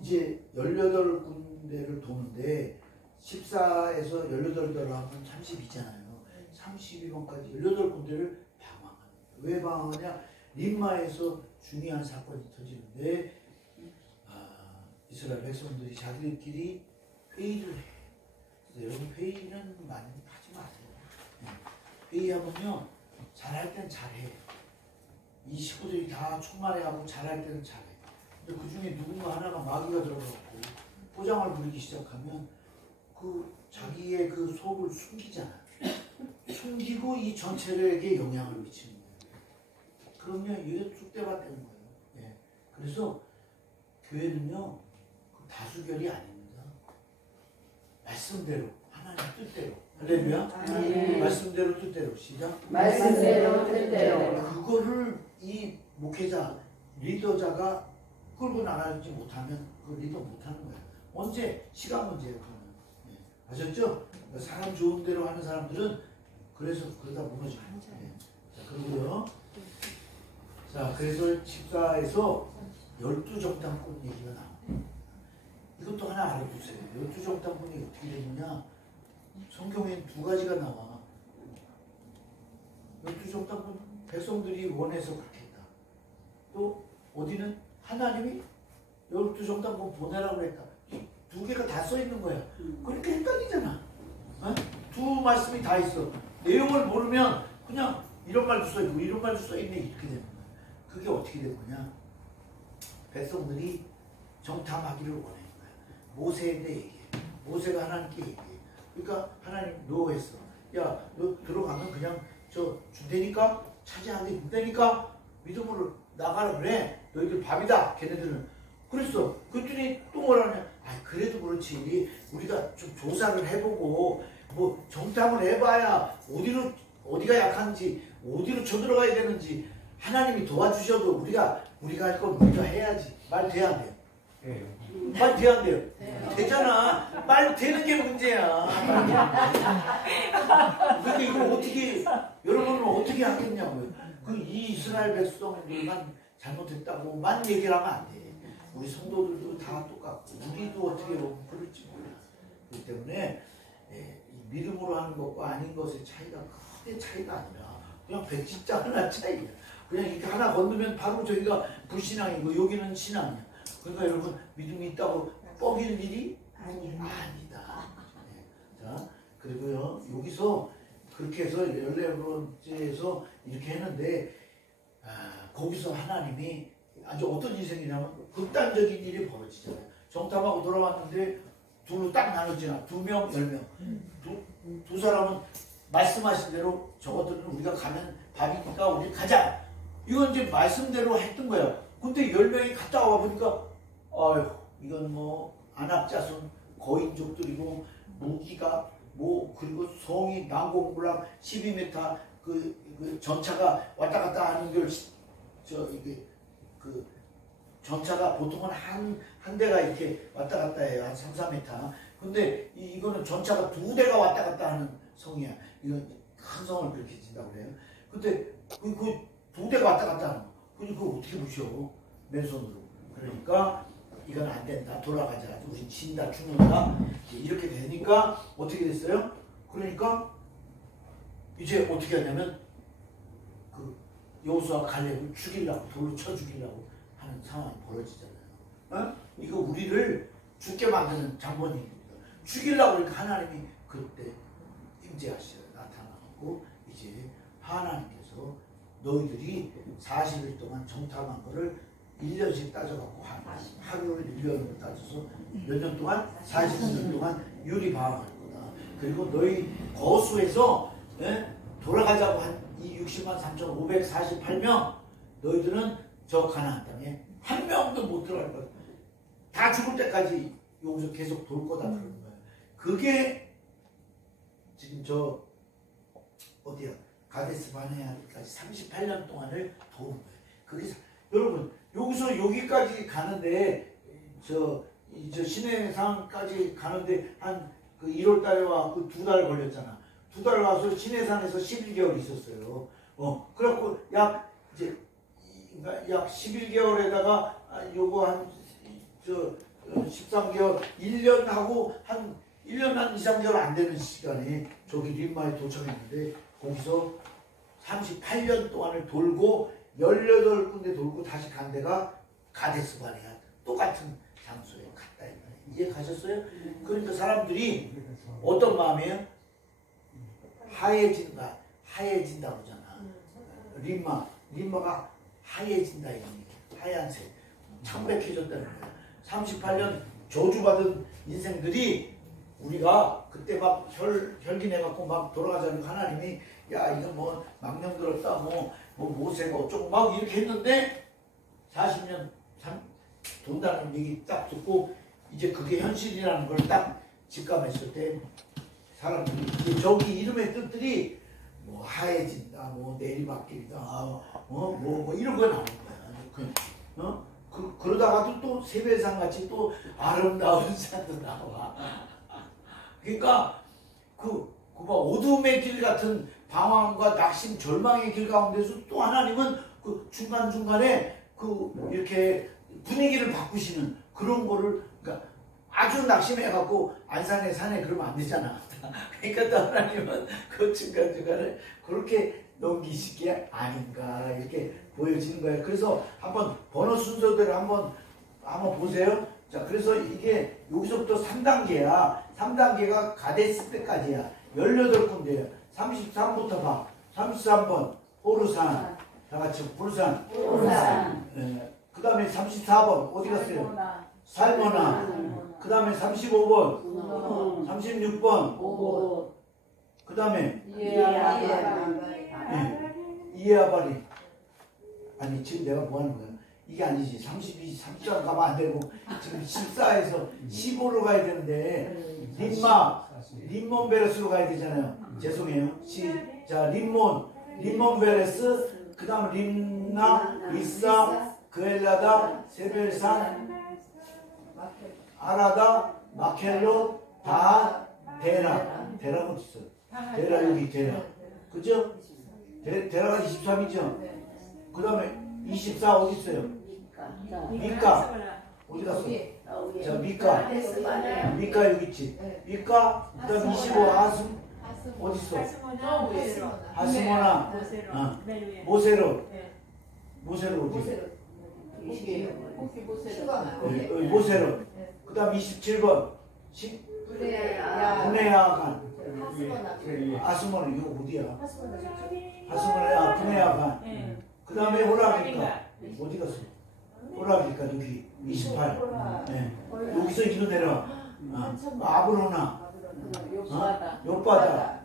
이제 18군데를 도는데 14에서 18대로 하면 32잖아요. 32번까지 18군데를 방황하는 거예요. 왜 방황하냐? 림마에서 중요한 사건이 터지는데 이스라엘 백성들이 자기들끼리 회의를 해. 그래서 여러분 회의는 많이 하지 마세요. 회의하면요 잘할 땐 잘해. 이 식구들이 다 충만해하고 잘할 때는 잘해. 근데 그 중에 누군가 하나가 마귀가 들어가고 포장을 부리기 시작하면 그 자기의 그 속을 숨기잖아. 숨기고 이 전체에게 영향을 미치는 거예요. 그러면 이게 쑥대밭 되는 거예요. 예. 그래서 교회는요 그 다수결이 아닙니다. 말씀대로 하나님 뜻대로. 할렐루야. 말씀대로 뜻대로. 시작. 말씀대로 뜻대로. 그거를 이 목회자 리더자가 끌고 나가지 못하면 그 리더 못하는 거야. 언제? 시간 문제예요. 그거는. 예. 아셨죠? 그러니까 사람 좋은 대로 하는 사람들은 그래서 그러다 무너져요. 예. 자, 그리고요. 자, 그래서 14에서 12정탐꾼 얘기가 나와요. 이것도 하나 알아두세요. 12정탐꾼이 어떻게 되느냐? 성경엔 두 가지가 나와. 12정탐꾼 백성들이 원해서 그렇게 했다. 또 어디는 하나님이 12정탐꾼 보내라고 했다. 이 두 개가 다 써 있는 거야. 그러니까 헷갈리잖아. 어? 두 말씀이 다 있어. 내용을 모르면 그냥 이런 말도 써 있고 이런 말도 써 있네 이렇게 되는 거야. 그게 어떻게 된 거냐? 백성들이 정탐하기를 원하는 거야. 모세한테 얘기해. 모세가 하나님께 얘기해. 그러니까 하나님 너 했어. 야, 너 들어가면 그냥 저 준다니까 차지하게 준다니까 믿음으로 나가라 그래. 너희들 밥이다. 걔네들은. 그랬어. 그랬더니 또 뭐라냐? 아, 그래도 그렇지. 우리가 좀 조사를 해보고 뭐 정탐을 해봐야 어디가 약한지 어디로 쳐들어가야 되는지 하나님이 도와주셔도 우리가 할 건 우리가 해야지. 말 돼야 안 돼요? 예. 말 돼야 안 돼요? 되잖아. 말 되는 게 문제야. 근데 이걸 어떻게 여러분은 어떻게 하겠냐고요. 이 이스라엘 백성들만 잘못했다고만 얘기를 하면 안 돼. 우리 성도들도 다 똑같고 우리도 어떻게 보면 그럴지 몰라. 그렇기 때문에 이 믿음으로 하는 것과 아닌 것의 차이가 크게 차이가 아니라 그냥 백지장 하나 차이야. 그냥 이렇게 하나 건너면 바로 저희가 불신앙이고 여기는 신앙이야. 그러니까 여러분 믿음이 있다고 뻐길 일이 아니다. 네. 자, 그리고요 여기서 그렇게 해서 14번째에서 이렇게 했는데 거기서 하나님이 아주 어떤 일이 생기냐면 극단적인 일이 벌어지잖아요. 정탐하고 돌아왔는데 둘로 딱 나눠지나 2명, 10명. 두 사람은 말씀하신 대로 저것들은 우리가 가면 밥이니까 우리 가자. 이건 이제 말씀대로 했던 거예요. 근데 10명이 갔다 와 보니까 아휴 이건 뭐 안압자손 거인족들이고 무기가 뭐 그리고 성이 난공불락 12m 그 전차가 왔다 갔다 하는 걸 이게 그 전차가 보통은 한 대가 이렇게 왔다 갔다 해요. 한 3, 4m. 근데 이거는 전차가 2대가 왔다 갔다 하는 성이야. 이건 큰 성을 그렇게 진다고 그래요. 근데 그 2대가 왔다 갔다 하는 거. 그거 어떻게 부셔? 맨손으로. 그러니까 이건 안 된다. 돌아가자. 우린 진다. 죽는다. 이렇게 되니까 어떻게 됐어요? 그러니까 이제 어떻게 하냐면 그 여호수아 갈렙을 죽이려고 돌로 쳐 죽이려고 하는 상황이 벌어지잖아요. 어? 이거 우리를 죽게 만드는 장본인입니다. 죽이려고 그러니까 하나님이 그때 임재하시어 나타나고 이제 하나님께서 너희들이 40일 동안 정탐한 거를 1년씩 따져갖고 하루를 1년으로 따져서 몇 년 동안? 40년 동안 유리방어할 거다. 그리고 너희 거수에서 돌아가자고 한 이 60만 3,548명 너희들은 저 가나안 땅에 한 명도 못 들어갈 거다. 다 죽을 때까지 여기서 계속 돌 거다 그러는 거예요. 그게 지금 저 어디야 가데스 바네아까지 38년 동안을 도운 거예요. 그게 여러분 여기서 여기까지 가는데 저 시내산까지 가는데 한 그 1월 달에 와 그 2달 걸렸잖아. 2달 와서 시내산에서 11개월 있었어요. 그래갖고 약 11개월에다가 요거 한 13개월 1년하고 한 1년 한 2, 3개월 안 되는 시간에 저기 림마에 도착했는데 거기서 38년 동안을 돌고 18군데 돌고 다시 간 데가 가데스 바네아 똑같은 장소에 갔다 했다. 이해 가셨어요? 그러니까 사람들이 어떤 마음이에요? 하얘진다 그러잖아. 림마가 하얘진다 이거니. 하얀색 창백해졌다는 거야. 38년 저주받은 인생들이 우리가 그때 막 혈기내갖고 막 돌아가자는 하나님이 야 이거 뭐 망령 들었다 뭐 모세가 어쩌고 막 이렇게 했는데 40년 돈다는 얘기 딱 듣고 이제 그게 현실이라는 걸 딱 직감했을 때 사람들이 이제 저기 이름의 뜻들이 뭐 하얘진다 뭐 내리막길이다 뭐 이런 거 나오는 거야. 그러다가도 또 세배상 같이 또 아름다운 산도 나와. 그러니까 그 어둠의 길 같은 방황과 낙심, 절망의 길 가운데서 또 하나님은 그 중간중간에 그 이렇게 분위기를 바꾸시는 그런 거를 그러니까 아주 낙심해갖고 안산에 산에 그러면 안 되잖아. 그러니까 또 하나님은 그 중간중간에 그렇게 넘기실 게 아닌가 이렇게 보여지는 거예요. 그래서 한번 번호 순서대로 한번 보세요. 자, 그래서 이게 여기서부터 3단계야. 3단계가 가데스 때까지야. 18군데야. 33부터 봐. 33번 호르산. 다 같이 호르산. 그 다음에 34번 어디 갔어요? 살모나. 그 다음에 35번 36번 그 다음에 이에아바리. 아니 지금 내가 뭐 하는 거야? 이게 아니지. 32, 3점 가면 안 되고 지금 14에서 15로 가야 되는데 림몬 베레스로 가야 되잖아요. 죄송해요. 자 림몬 베레스 그 다음 림나 리사 그엘라다 세벨산 아라다 마켈로 다 데라가 어디 있어? 데라 여기 데라. 그죠? 데라가 23이죠? 그 다음에 24 어디 있어요? 미카 어디 갔어? 자 미카 여기 있지. 미카 그 다음 25 아슴 어디 있어? 하스모나 모세로 어디? 모세로 그 다음 27번 분해야간 아스모나 이거 어디야? 하스모나 분해야간 그 다음에 호라기까 어디 갔어? 호라기까 여기 28 여기서 이리로 내려와. 아브로나 요바다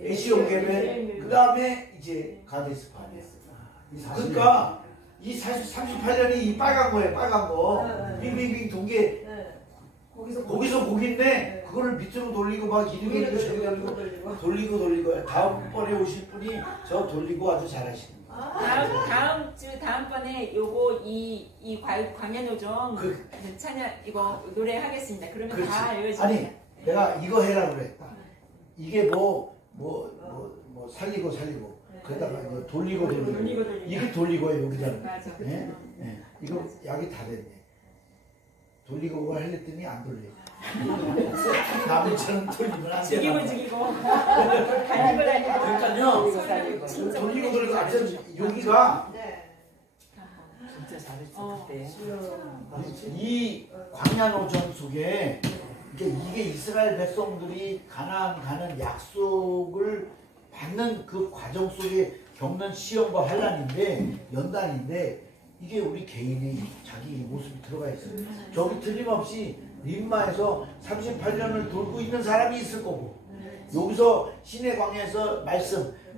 에시온게베 그 다음에 이제 가데스 바네아. 그러니까 이 38년이 이 빨간 거예요. 빨간 거 빙빙빙 동계 거기서 거긴데 그거를 밑으로 돌리고 막 이리로 돌리고 다음번에 오실 분이 저 돌리고 아주 잘하시는 거예요. 다음번에 요거 이 광야노정 그- 찬양 이거 노래 하겠습니다. 그러면 그렇지. 다 알려집니다. 아니 내가 이거 해라 그랬다. 이게 뭐 살리고 그러다가 이거 돌리고 이게 돌리고야 여기잖아. 맞아. 예? 예. 이거 약이 다 됐네. 돌리고 하랬더니 안 돌려. 남들처럼 돌리면 안 죽이고 돼. 죽이고 달리고 달리고. 그러니까요. 진짜 돌리고 돌리고 여기가 진짜 잘했어 어. 그때. 이 광야노전 속에 이게 이스라엘 백성들이 가나안 가는 약속을 받는 그 과정 속에 겪는 시험과 환란인데 연단인데 이게 우리 개인의 자기 모습이 들어가 있어요. 저기 틀림없이 림마에서 38년을 돌고 있는 사람이 있을 거고 여기서 시내 광야에서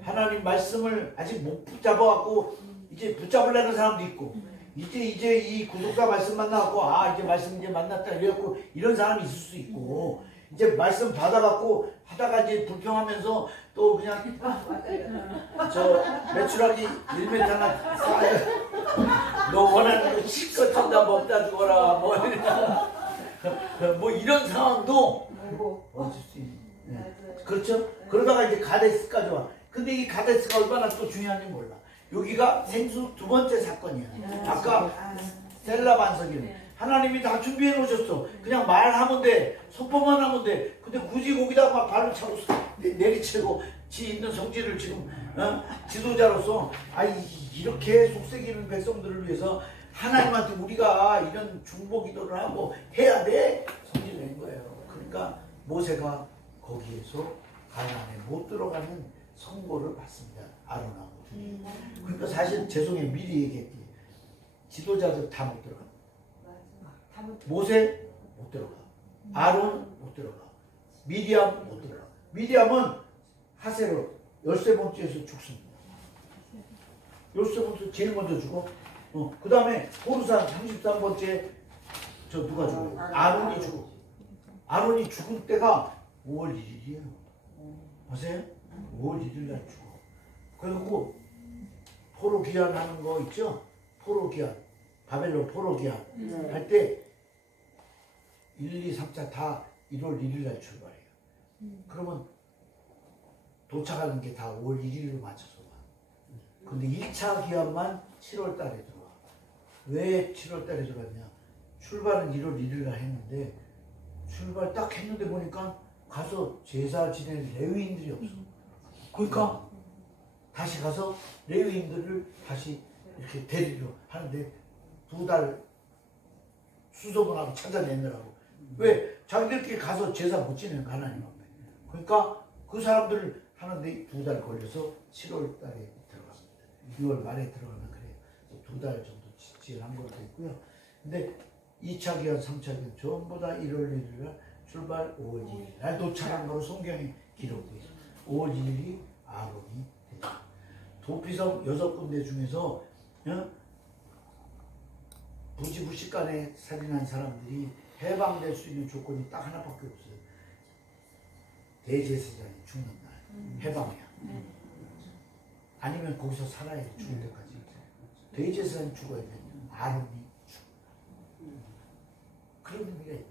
하나님 말씀을 아직 못 붙잡아갖고 이제 붙잡으려는 사람도 있고 이제 이 구속사 말씀 만나갖고 이제 말씀 이제 만났다 이래갖고 이런 사람이 있을 수 있고 이제 말씀 받아갖고 하다가 이제 불평하면서 또 그냥 저 매출하기 1m나 쌓아요. 너 원하는 거 실컷 다 먹다 죽어라 뭐 이런 상황도 없을 수 있는. 네. 그렇죠? 그러다가 이제 가데스까지 와. 근데 이 가데스가 얼마나 또 중요한지 몰라. 여기가 생수 두 번째 사건이야. 아까 셀라 반석이네. 하나님이 다 준비해 놓으셨어. 그냥 말하면 돼. 선포만 하면 돼. 근데 굳이 거기다 막 발을 차고 내리치고 지 있는 성질을 지금 지도자로서 이렇게 속삭이는 백성들을 위해서 하나님한테 우리가 이런 중보 기도를 하고 해야 돼. 성질을 낸 거예요. 그러니까 모세가 거기에서 가나안에 못 들어가는 선고를 받습니다. 아론하고. 그러니까 사실 죄송해요. 미리 얘기했지. 지도자들 다 못 들어가. 모세 못 들어가. 아론 못 들어가. 미디암 못 들어가. 미디암은 하세로 13번째에서 죽습니다. 13번째 제일 먼저 죽어. 그 다음에 호르산 33번째 저 누가 죽어? 아론이 죽어. 아론이 죽은 때가 5월 1일이에요. 보세요. 5월 1일 날 죽어. 그리고 포로 귀환하는 거 있죠? 포로 귀환. 바벨론 포로 귀환 할 때 1, 2, 3차 다 1월 1일 날 출발해요. 그러면 도착하는 게 다 5월 1일로 맞춰서 와. 근데 1차 기한만 7월 달에 들어와. 왜 7월 달에 들어왔냐? 출발은 1월 1일 날 했는데 출발 딱 했는데 보니까 가서 제사 지낼 레위인들이 없어. 그러니까 다시 가서 레위인들을 다시 이렇게 데리러 하는데 2달 수소문 하고 찾아내느라고. 왜? 자기들끼리 가서 제사 못 지내는 하나님 앞에. 그러니까 그 사람들을 하는데 2달 걸려서 7월 달에 들어갑니다. 6월 말에 들어가면 그래요. 2달 정도 지연한 걸로 돼 있고요. 근데 2차 기한, 3차 기한 전부 다 1월 1일 날 출발 5월 2일 날 도착한 거로 성경에 기록되어 있어요. 5월 2일이 아론이 됐죠. 도피성 6군데 중에서 부지부식간에 살인한 사람들이 해방될 수 있는 조건이 딱 하나밖에 없어요. 대제사장이 죽는 날 해방이야. 아니면 거기서 살아야 돼. 죽을 때까지. 대제사장이 죽어야 돼. 아론이 죽어. 그런 의미가 있고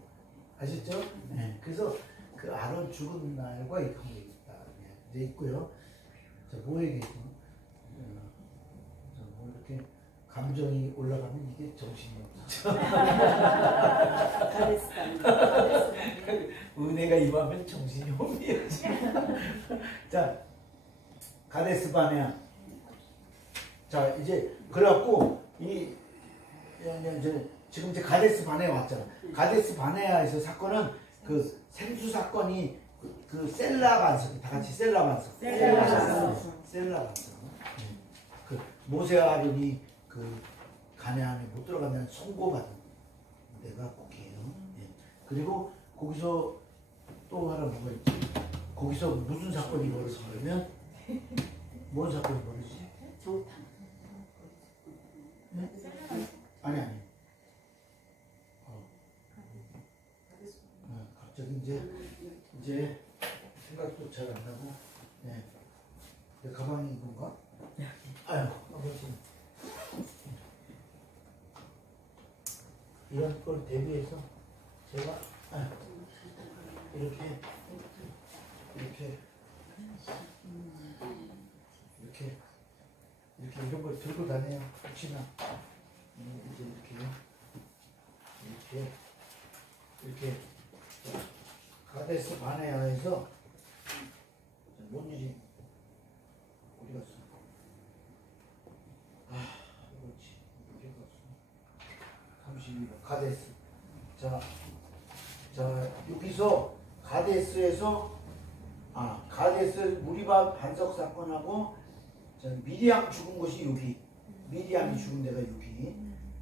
아시죠? 네. 그래서 그 아론 죽은 날과 이 관계가 있다. 네, 있고요. 자, 뭐 얘기했죠? 뭐 이렇게 감정이 올라가면 이게 정신이 없죠. 은혜가 임하면 정신이 없네요. 자, 가데스 바네아. 자, 이제 그래갖고 지금 이제 가데스 바네아 왔잖아. 가데스 바네아에서 사건은 그 생수 사건이 그 셀라 반석, 다 같이 셀라 반석. 셀라 반석. 그 모세와 아론이 그 가나안에 못 들어가면 선고받은 데가 거기에요. 예. 그리고 거기서 또 하나 뭐가 있지? 거기서 무슨 사건이 벌어지냐면 뭔 사건이 벌어지지? 정탐. 네? 아니. 갑자기 이제 생각도 잘 안 나고. 네. 내 가방이 이건가? 아유. 아버지 이런 걸 대비해서 제가 이렇게 이런 걸 들고 다녀요. 혹시나 이제 이렇게 가데스 바네아에서 뭔 일이 어디 갔어? 그렇지. 어디 갔어? 32번 가데스. 자 여기서 가데스에서 가데스 무리바 반석 사건하고 미리암 죽은 곳이 여기. 미리암이 죽은 데가 여기.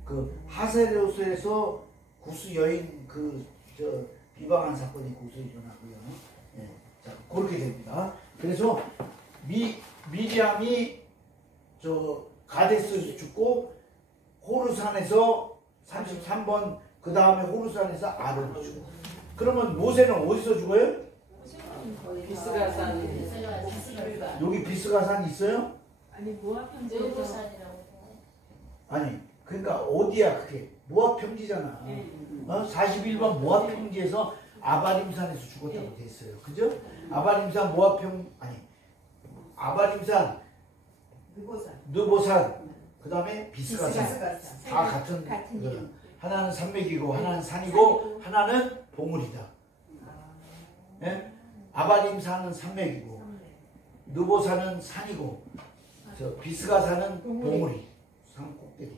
그 하세로스에서 구스 여인 비방한 사건이 거기서 일어나고요. 예. 자, 그렇게 됩니다. 그래서 미리암이 가데스에서 죽고 호르산에서 33번 그 다음에 호르산에서 아론이 죽고. 그러면 모세는 어디서 죽어요? 비스가산. 여기 비스가산 있어요? 아니 모압 편지에서 여고산이라고. 아니 그러니까 어디야 그게? 모압 평지잖아. 41번 모압 평지에서 아바림산에서 죽었다고 돼 있어요. 그죠? 아바림산 아바림산 느보산 그 다음에 비스가산 다 같은 거예요. 하나는 산맥이고 하나는 산이고 하나는 봉우리다. 예? 아바림산은 산맥이고 느보산은 산이고 비스가산은 봉우리 산 꼭대기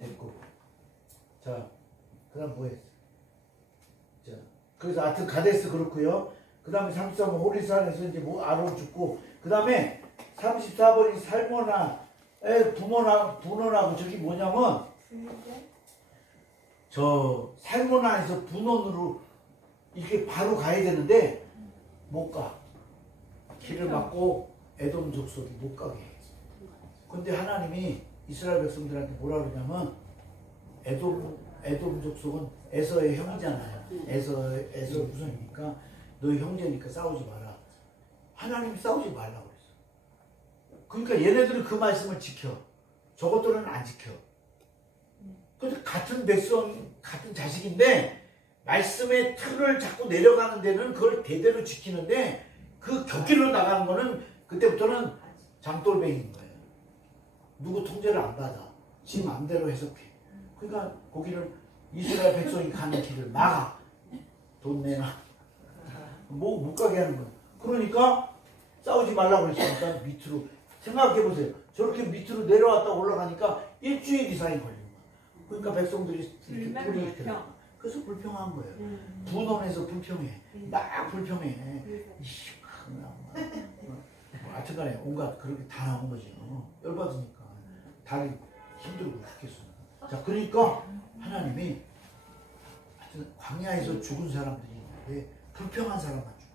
됐고. 자, 그 다음 뭐했어? 자, 그래서 하여튼 가데스 그렇고요. 그 다음에 33번 호리산에서 이제 아론 죽고, 그 다음에 34번이 살모나 분원하고 저기 뭐냐면 살모나에서 분원으로 이렇게 바로 가야 되는데 못 가. 길을 막고 에돔 족속이 못 가게 해. 근데 하나님이 이스라엘 백성들한테 뭐라 그러냐면 에돔 족속은 에서의 형이잖아요. 에서 후손이니까 너희 형제니까 싸우지 마라. 하나님이 싸우지 말라고 그랬어. 그러니까 얘네들은 그 말씀을 지켜. 저것들은 안 지켜. 그래서 같은 백성, 같은 자식인데 말씀의 틀을 자꾸 내려가는 데는 그걸 대대로 지키는데 그 곁길로 나가는 거는 그때부터는 장돌뱅이인 거예요. 누구 통제를 안 받아. 지 마음대로 해석해. 그러니까 거기를 이스라엘 백성이 가는 길을 막아. 돈 내놔. 뭐 못 가게 하는 거야. 그러니까 싸우지 말라고 그랬으니까 밑으로. 생각해보세요. 저렇게 밑으로 내려왔다 올라가니까 일주일 이상이 걸린 거야. 그러니까 백성들이 이렇게 뿌리 이렇게 나와. 그래서 불평한 거예요. 분원에서 불평해. 막 불평해. 하여튼간에 온갖 그렇게 다 나온 거지. 열받으니까. 다리 힘들고 죽겠어. 자, 그러니까 하나님이 하여튼 광야에서 죽은 사람들이 있는데 불평한 사람만 죽어.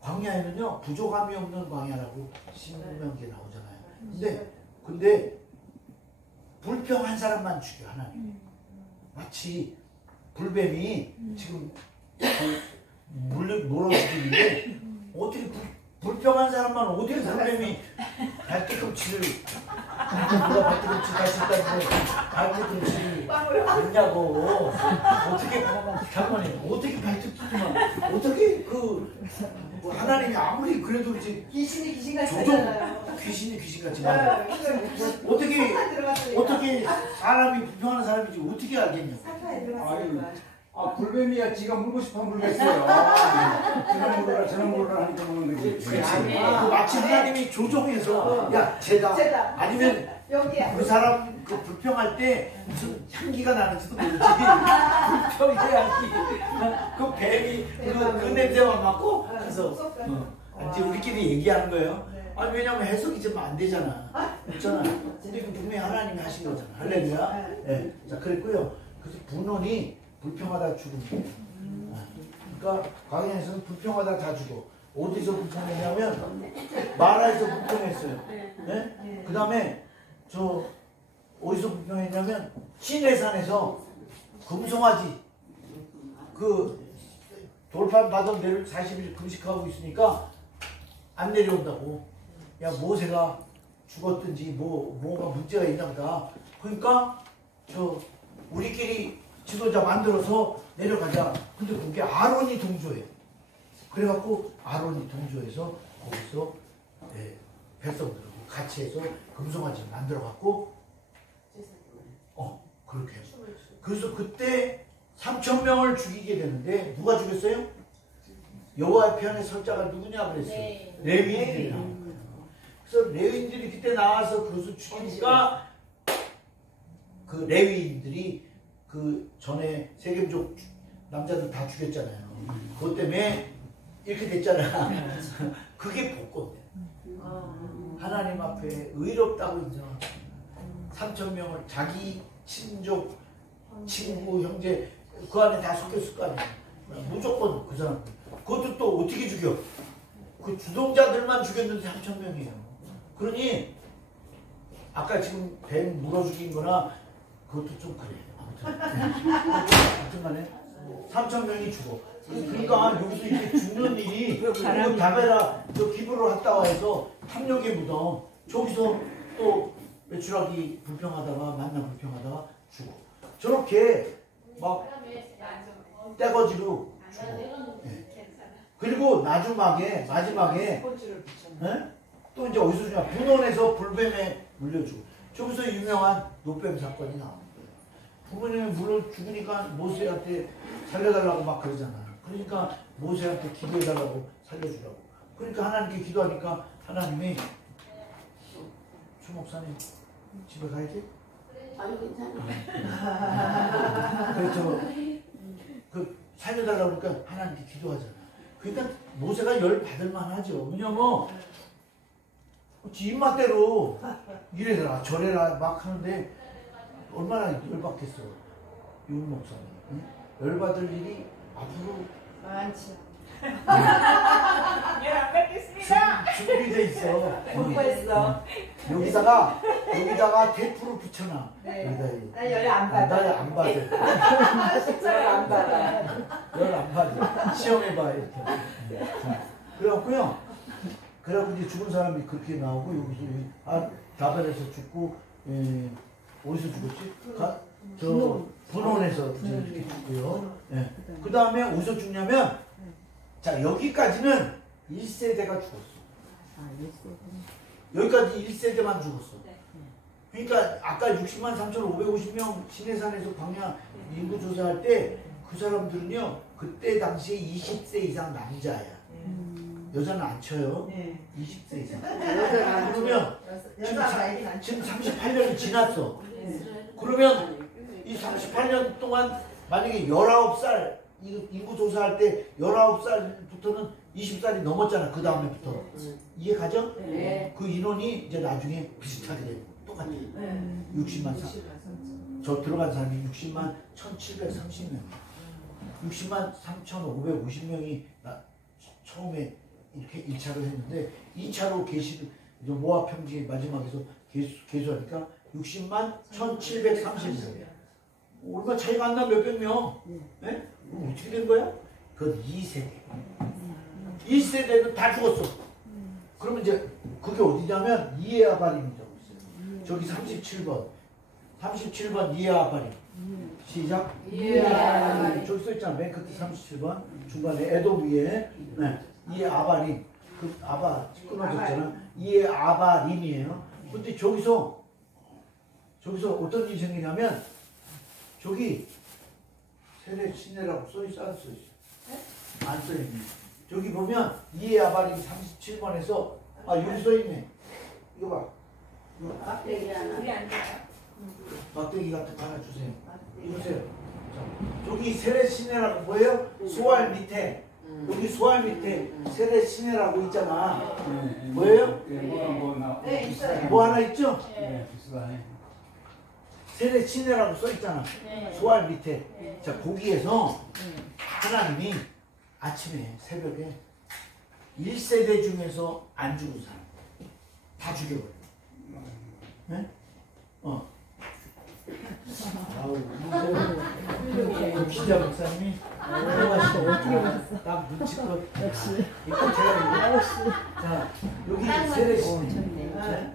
광야에는요 부족함이 없는 광야라고 신명기에 나오잖아요. 근데 불평한 사람만 죽여 하나님. 마치 불뱀이 지금 물어 죽이는데 어떻게 불평한 사람만 어떻게 불뱀이 발뒤꿈치를 누가 발뒤꿈치 다시 했다고 발뒤꿈치를 했냐고. 어떻게 잠깐만요. 어떻게 발뒤꿈치만 어떻게 하나님이 아무리 그래도 이제 귀신같이 귀신같이 맞아. 어떻게 사람이 불평하는 사람인지 어떻게 알겠냐고. 불뱀이야 지가 물고 싶어 물겠어요. 저는 물어라 저는 물어라 하니까 물는 거지. 그렇지. 마치 하나님이 조종해서 야 쟤다 아니면 그 사람 불평할 때 무슨 향기가 나는지도 모르지. 불평의 향기. 그 뱀이 그 냄새만 맡고 그래서 이제 우리끼리 얘기하는 거예요. 아니 왜냐면 해석이 좀 안 되잖아. 그렇잖아. 근데 그 분명히 하나님이 하신 거잖아. 할렐루야. 네. 자 그랬고요. 그래서 분원이 불평하다 죽은 거예요. 그러니까 광야에서는 불평하다 다 죽어. 어디서 불평했냐면 마라에서 불평했어요. 네? 그 다음에 어디서 불평했냐면 시내산에서 금송아지 돌판 받은 데를 40일 금식하고 있으니까 안 내려온다고. 야 모세가 죽었든지 뭐가 문제가 있나 보다. 그러니까 우리끼리 지도자 만들어서 내려가자. 근데 거기 아론이 동조해. 그래갖고 아론이 동조해서 거기서 백성들하고 같이 해서 금송아지 만들어갖고 그렇게 해서. 그래서 그때 3,000명을 죽이게 되는데 누가 죽였어요? 여호와의 편에 설 자가 누구냐 그랬어요. 레위인들이 나온 거예요. 그래서 레위인들이 그때 나와서 그것을 죽이니까 그 레위인들이 그 전에 세겜족 남자들 다 죽였잖아요. 그것 때문에 이렇게 됐잖아. 그게 복권이에요. 하나님 앞에 의롭다고 인정하고 3,000명을 자기 친족, 친구, 형제 그 안에 다 섞였을 거 아니에요. 무조건 그 사람. 그것도 또 어떻게 죽여? 그 주동자들만 죽였는데 3,000명이에요. 그러니 아까 지금 뱀 물어 죽인 거나 그것도 좀 그래. 아무튼 간에 3,000명이 죽어. 그러니까 여기서 이렇게 죽는 일이 다베라 기브로 갔다 와서 탐욕의 무덤 저기서 또 외출하기 불평하다가 만나 불평하다가 죽어. 저렇게 막 떼거지로 죽어. 그리고 마지막에 또 이제 어디서 주냐 분원에서 불뱀에 물려주고 저기서 유명한 노뱀 사건이 나옵니다. 부모님이 물려 죽으니까 모세한테 살려달라고 막 그러잖아. 그러니까 모세한테 기도해달라고 살려주라고. 그러니까 하나님께 기도하니까 하나님이 추 목사님 집에 가야지? 아니 괜찮아. 그래서 그 살려달라고 그러니까 하나님께 기도하잖아. 그러니까 모세가 열 받을 만하죠. 왜냐면 지 입맛대로 이래라 저래라 막 하는데 얼마나 열받겠어. 윤 목사님. 응? 열받을 일이 앞으로 많지. 열안 뵙겠습니다. 준비돼 있어. 공부했어. 여기다가 테이프를 붙여놔. 나 열이 안 받아. 나를 안 받아. 실제로 안 받아. 열 안 받아. 시험해봐 이렇게. 그래갖고요. 그래갖고 이제 죽은 사람이 그렇게 나오고 여기서 다벨에서 죽고 어디서 죽었지? 저 분원에서 이렇게 죽고요. 그 다음에 어디서 죽냐면 자 여기까지는 1세대가 죽었어. 여기까지 1세대만 죽었어. 그러니까 아까 60만 3,550명 신해산에서 광야 인구 조사할 때 그 사람들은요 그때 당시에 20세 이상 남자야. 여자는 안 쳐요. 20세 이상. 그러면 지금 38년이 지났어. 그러면 이 38년 동안 만약에 19살 인구 조사할 때 19살부터는 20살이 넘었잖아. 그 다음에부터. 이해 가죠? 네. 그 인원이 이제 나중에 비슷하게 되고 똑같아. 60만 저 들어간 사람이 60만 1,730명. 60만 3,550명이 처음에 이렇게 1차를 했는데 2차로 모압 평지 마지막에서 개수하니까 60만 1,730명. 얼마 차이가 안 나 몇백 명. 네? 그럼 어떻게 된 거야? 그건 2세대. 1세대는 다 죽었어. 그러면 이제 그게 어디냐면 이에아바림이라고 있어요. 저기 37번. 37번 이에아바림. 시작. 이에아바림. 저기 써있잖아. 맨 끝에 37번. 중간에 에돔 위에. 네. 이에아바림. 그 아바 끊어졌잖아. 이에아바림이에요. 근데 저기서 어떤 일이 생기냐면 저기 세례 신내라고 써있어 안 써있어? 안 써있네. 저기 보면 이에아바림 37번에서 여기 써있네. 이거 봐. 막대기 하나. 우리 안 돼요. 막대기 같은 거 하나 주세요. 이보세요. 자, 저기 세례 신내라고 뭐예요? 소알 밑에. 여기 소알 밑에 세례 신내라고 있잖아. 뭐예요? 네, 있어요. 뭐 하나 있죠? 비슷하네. 세례 신내라고 써있잖아. 소알 밑에. 자, 거기에서 하나님이 아침에 새벽에 1세대 중에서 안 죽은 사람 다 죽여버려. 네? 아우, 그 기자 목사님이 어떻게 보셨어? 딱 눈치껏 역시 이거 제가 자 여기 세례 신내.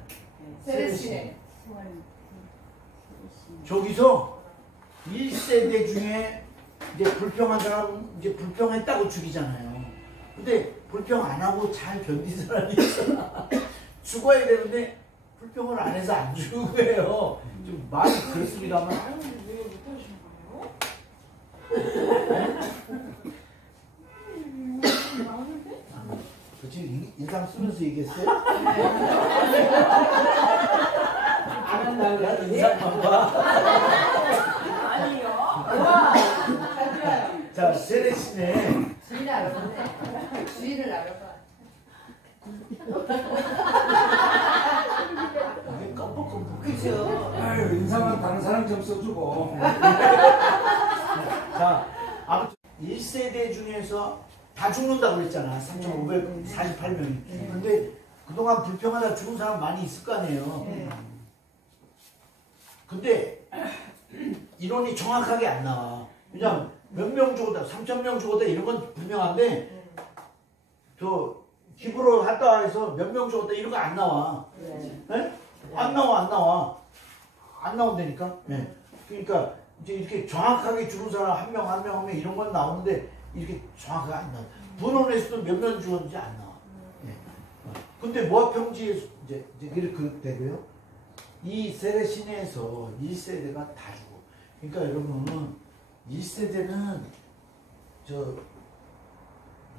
세레시네. 저기서 1세대 중에 이제 불평한 사람 이제 불평했다고 죽이잖아요. 근데 불평 안 하고 잘 견딘 사람이 있잖아. 죽어야 되는데 불평을 안 해서 안 죽은 거예요. 좀 말이 그렇습니다만. 왜 못하시는 거예요? 그치 인상 쓰면서 얘기했어요? 안 한다고 난 그랬더니 인상만 봐. 아니요. 와, 잘 들어요. 자 세레시네. 주의를 알아보네. 주의를 알아봐. 이게 깜빡깜빡. 그죠. 아유, 인상은 다른 사람 좀 써주고. 자 아무튼 1세대 중에서 다 죽는다고 그랬잖아. 3,548명이. 근데 그동안 불평하다 죽은 사람 많이 있을 거 아니에요. 근데 인원이 정확하게 안 나와. 그냥 몇 명 죽었다, 3,000명 죽었다 이런 건 분명한데 저 기부로 갔다 해서 몇 명 죽었다 이런 거 안 나와. 네? 안 나와. 안 나온다니까. 네. 그러니까 이제 이렇게 정확하게 죽은 사람 한 명 한 명 하면 이런 건 나오는데 이렇게 정확하게 안 나와. 분원에서도 몇 명 죽었는지 안 나와. 네. 근데 모아평지에서 이제 이렇게 되고요. 이 세레시내에서 1세대가 다 죽어. 그러니까 여러분 1세대는 저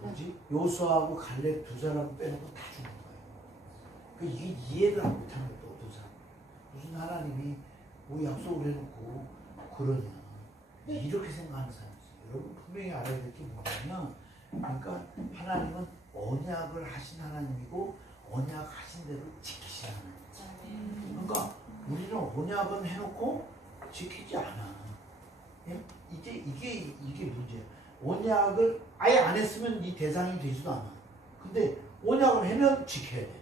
뭐지? 요수아하고 갈렙 두 사람 빼놓고 다 죽는 거예요. 그 이게 이해를 안 못하는 거예요. 어떤 사람 무슨 하나님이 뭐 약속을 해놓고 그러냐 이렇게 생각하는 사람이 있어요. 여러분 분명히 알아야 될 게 뭐냐면 그러니까 하나님은 언약을 하신 하나님이고 언약 하신 대로 지키시는 하나님. 그러니까 우리는 언약은 해놓고 지키지 않아. 예? 이게 문제야. 언약을 아예 안 했으면 이 대상이 되지도 않아. 근데 언약을 하면 지켜야 돼.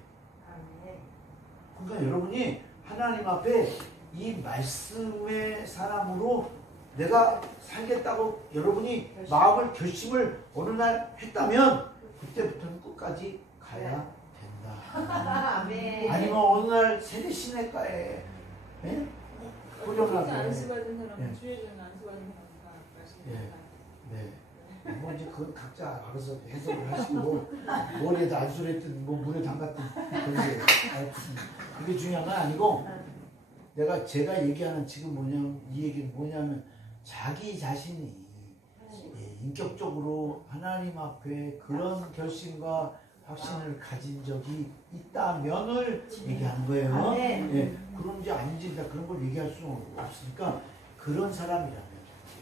그러니까 여러분이 하나님 앞에 이 말씀의 사람으로 내가 살겠다고 여러분이 마음을 결심을 어느 날 했다면 그때부터는 끝까지 가야 된다. 아니면 어느 날 세대시내가에 예? 고정하게 안수받은 사람은 예. 주의를 안수받은 사람과 말씀드립니다. 네. 뭐 이제 그건 각자 알아서 해석을 하시고 머리에다 안수를 했든 뭐 물에 담갔든 그게 중요한 건 아니고 제가 얘기하는 지금 뭐냐면 이 얘기는 뭐냐면 자기 자신이 인격적으로 하나님 앞에 그런 결심과 확신을 가진 적이 있다면을 얘기하는 거예요. 예, 그런지 아닌지 그런 걸 얘기할 수는 없으니까 그런 사람이라면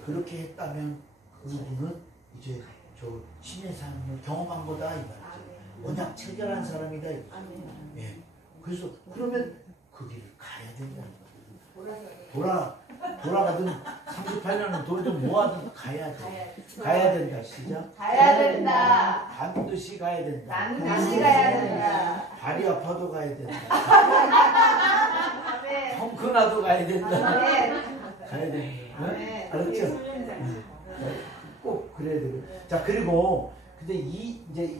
그렇게 했다면 그분은 이제 저 신의 삶을 경험한 거다 이 말이죠. 언약 체결한 사람이다. 예, 그래서 그러면 그 길을 가야 된다는 거예요. 돌아가든 38년은 돌든 뭐하든 가야 돼. 가야 된다. 시작. 가야 된다. 반드시 가야 된다. 반드시 가야 된다. 발이 아파도 가야 된다. 아멘. 펑크나도 가야 된다. 아멘. 가야 된다. 아멘. 알았죠? 꼭 그래야 되고. 자, 그리고 근데 이제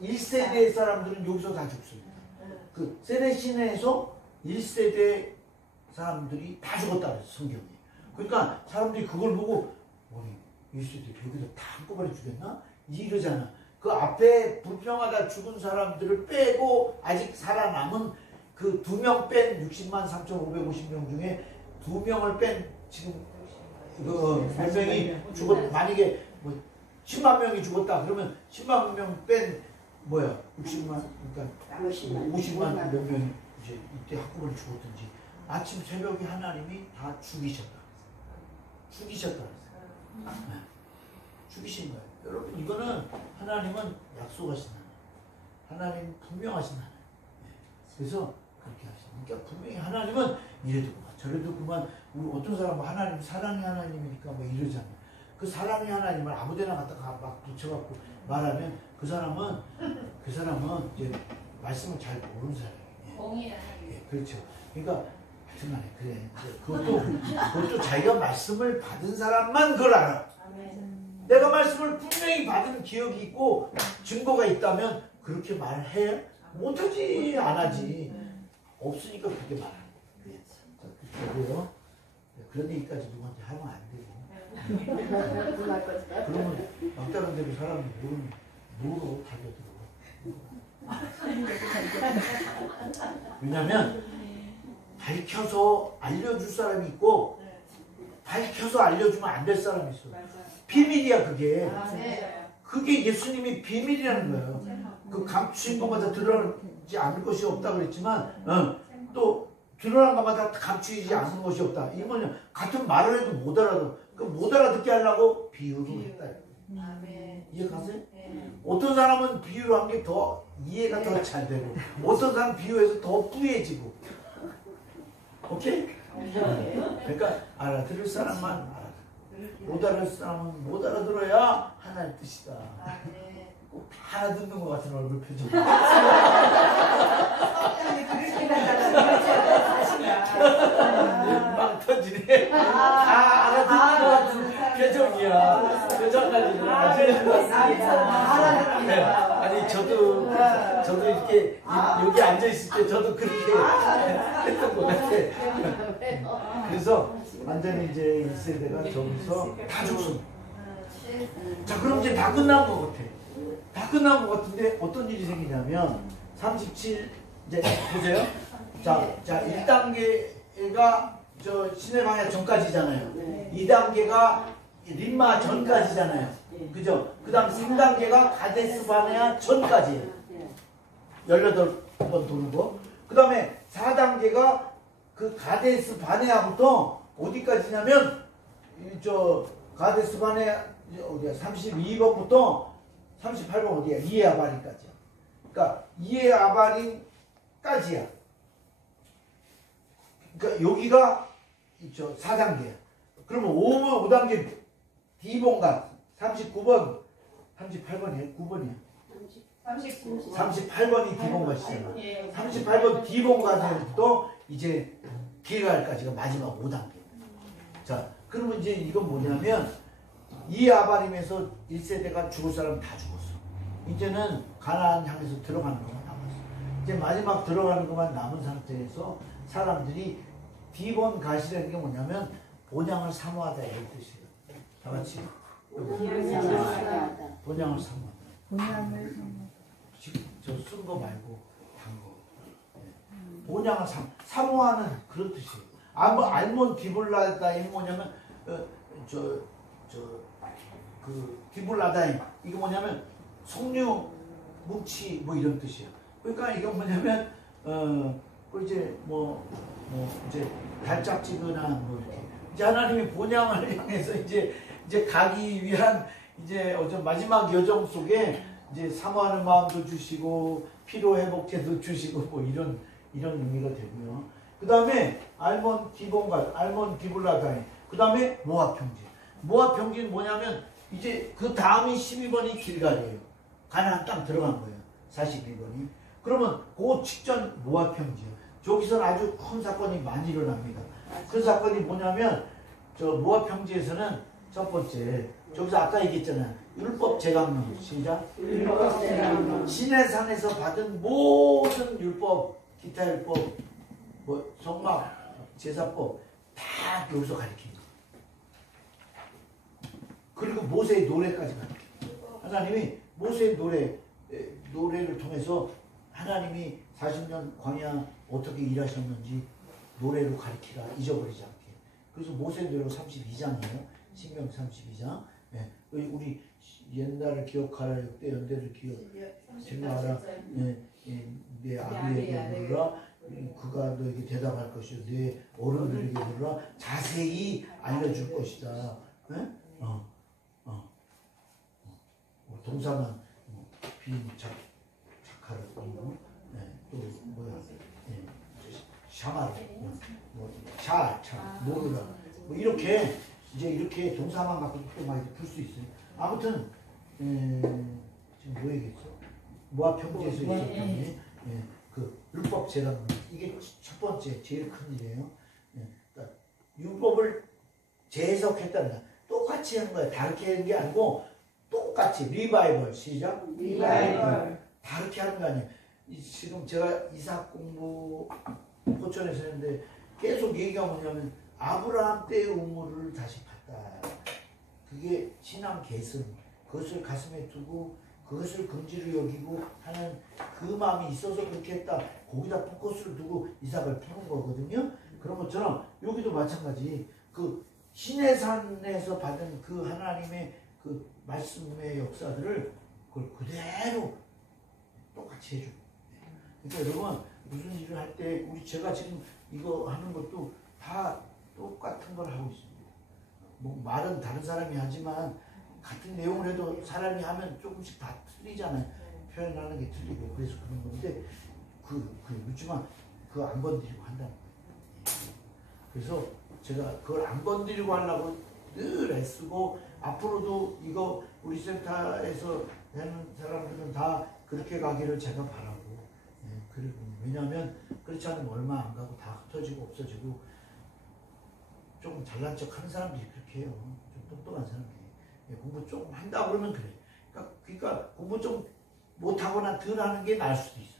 1세대 사람들은 여기서 다 죽습니다. 그 세레시내에서 1세대 사람들이 다 죽었다 그랬어, 성경이. 그러니까 사람들이 그걸 보고 아니 1세대 여기서 다 한꺼번에 죽였나? 이러잖아. 그 앞에 불평하다 죽은 사람들을 빼고 아직 살아남은 그 2명 뺀 60만 3,550명 중에 2명을 뺀 지금 몇 명이 죽었, 만약에 뭐 10만 명이 죽었다 그러면 10만 명 뺀 뭐야 60만 그러니까 50만 몇 명이 이제 이때 한꺼번에 죽었든지 아침 새벽에 하나님이 다 죽이셨다 그랬어요. 네. 죽이신 거예요. 여러분 이거는 하나님은 약속하신 하나님 분명하신 하나님. 네. 그래서 그렇게 하시는. 그러니까 분명히 하나님은 이래도 그만 저래도 그만. 우리 어떤 사람은 하나님 사랑의 하나님이니까 뭐 이러잖아요. 그 사랑의 하나님을 아무데나 갖다가 막 붙여갖고 말하면 그 사람은 이제 말씀을 잘 모르는 사람이에요. 공이야. 예, 그렇죠. 그러니까 하여튼간에 그래. 그것도 자기가 말씀을 받은 사람만 그걸 알아. 내가 말씀을 분명히 받은 기억이 있고 증거가 있다면 그렇게 말해 못하지 안 하지. 없으니까 그렇게 말하는 거예요. 그래요. 그런 얘기까지 누구한테 하면 안 되고. 그러면 막다른 대로 사람이 모르고 달려들어. 왜냐면 밝혀서 알려줄 사람이 있고 밝혀서 알려주면 안 될 사람이 있어. 비밀이야 그게. 그게 예수님이 비밀이라는 거예요. 그 감추인 것마다 드러나지 않을 것이 없다 그랬지만 또 드러난 것마다 감추이지 않는 것이 없다. 이거는 같은 말을 해도 못 알아듣고 그 못 알아듣게 하려고 비유로 했다. 이해가세요? 어떤 사람은 비유로 한 게 더 이해가 더 잘 되고 어떤 사람은 비유해서 더 뿌얘지고. 오케이? 그러니까 알아들을 사람만 알아들어. 못 알아들 사람은 못 알아들어야 하나의 뜻이다. 꼭 알아듣는 것 같은 얼굴 표정. 막 터지네. 다 알아듣는 것 같은 표정이야. 표정까지는 아니 저도 이렇게 여기 앉아 있을 때 저도 그렇게 했던 것 같아. 그래서 완전히 이제 1세대가 저기서 다 죽습니다. 자, 그럼 이제 다 끝난 것 같아. 다 끝난 것 같은데 어떤 일이 생기냐면 37 이제 보세요. 자 1단계가 저 시내 방향 전까지잖아요. 2단계가 림마 전까지잖아요. 그죠? 그 다음 3단계가 가데스 바네아 전까지예요. 18번 도는 거. 그 다음에 4단계가 그 가데스 바네아부터 어디까지냐면 저 가데스 바네아 어디야? 32번부터 38번 어디야? 이에아바린까지야. 그러니까 이에아바린까지야. 그러니까 여기가 저 4단계야. 그러면 5단계 D본가 39번 38번이에요? 9번이에요? 38번이 D본가시잖아. 38번 D본가부터 이제 길갈까지가 마지막 5단계. 자, 그러면 이제 이건 뭐냐면 이 아바림에서 1세대가 죽을 사람 다 죽었어. 이제는 가나안 향해서 들어가는 것만 남았어. 이제 마지막 들어가는 것만 남은 상태에서 사람들이 디본 가시라는 게 뭐냐면 본향을 사모하다 이런 뜻이에요. 다 같이 본향을 사모하다. 지금 저 쓴 거 말고 단 거. 본향을 사모하는 그런 뜻이에요. 알몬 디볼라다임 뭐냐면 그 디볼라다임 이거 뭐냐면 석류 뭉치 뭐 이런 뜻이에요. 그러니까 이거 뭐냐면 그 이제 뭐 이제 달짝지근한 뭐 이렇게 이제 하나님이 본향을 향해서 이제 가기 위한 이제 마지막 여정 속에 이제 사모하는 마음도 주시고 피로 회복제도 주시고 뭐 이런 의미가 되고요. 그 다음에 알몬 디볼라다임. 그 다음에 모압 평지. 모압 평지는 뭐냐면 이제 그 다음이 12번이 길갈이에요. 가나안 땅 들어간 거예요. 42번이. 그러면 그 직전 모압 평지예요. 저기서는 아주 큰 사건이 많이 일어납니다. 그 사건이 뭐냐면 저 모압 평지에서는 첫 번째 저기서 아까 얘기했잖아요. 율법 제강론. 시작. 율법 제강론. 시내산에서 받은 모든 율법, 기타 율법, 뭐 성막, 제사법 다 여기서 가르칩니다. 그리고 모세의 노래까지 가르칩니다. 하나님이 모세의 노래를 통해서 하나님이 40년 광야 어떻게 일하셨는지 노래로 가르치라. 잊어버리지 않게. 그래서 모세의 노래가 32장이에요. 신명 32장. 네. 우리 옛날을 기억하라, 역대 연대를 생각하라. 내 아비에게 물으라. 그가 너에게 대답할 것이요. 내 어른들에게 물으라. 자세히 알려줄 것이다. 네? 동사만 착하라. 네. 또 뭐야? 네. 샤마라. 모르라. 뭐 이렇게 이제 이렇게 동사만 갖고 또 많이 풀 수 있어요. 아무튼 지금 뭐 얘기했어? 모압 평지에서 있었던 그 율법 제강 이게 첫 번째 제일 큰 일이에요. 그러니까 율법을 재해석했다는 거야. 똑같이 한 거야. 다르게 하는 게 아니고 똑같이 리바이벌. 시작. 리바이벌. 다르게 하는 거 아니에요. 지금 제가 이삭 공부 포천에서 했는데 계속 얘기가 뭐냐면 아브라함 때의 우물을 다시 봤다. 그게 신앙 개선. 그것을 가슴에 두고 그것을 긍지로 여기고 하는 그 마음이 있어서 그렇게 했다. 거기다 포커스를 두고 이삭을 푸는 거거든요. 그런 것처럼 여기도 마찬가지. 그 시내산에서 받은 그 하나님의 그 말씀의 역사들을 그걸 그대로 똑같이 해주고. 그러니까 여러분 무슨 일을 할 때 우리 제가 지금 이거 하는 것도 다 똑같은 걸 하고 있습니다. 뭐 말은 다른 사람이 하지만 같은 내용을 해도 사람이 하면 조금씩 다 틀리잖아요. 표현하는 게 틀리고 그래서 그런 건데 그렇지만 그거 안 건드리고 한다는 거예요. 그래서 제가 그걸 안 건드리고 하려고 늘 애쓰고 앞으로도 이거 우리 센터에서 하는 사람들은 다 그렇게 가기를 제가 바라고. 그리고 왜냐하면 그렇지 않으면 얼마 안 가고 다 흩어지고 없어지고 조금 잘난 척 하는 사람들이 그렇게 해요. 좀 똑똑한 사람들이. 공부 조금 한다 그러면 그래. 그러니까 공부 좀 못하거나 덜 하는 게 나을 수도 있어.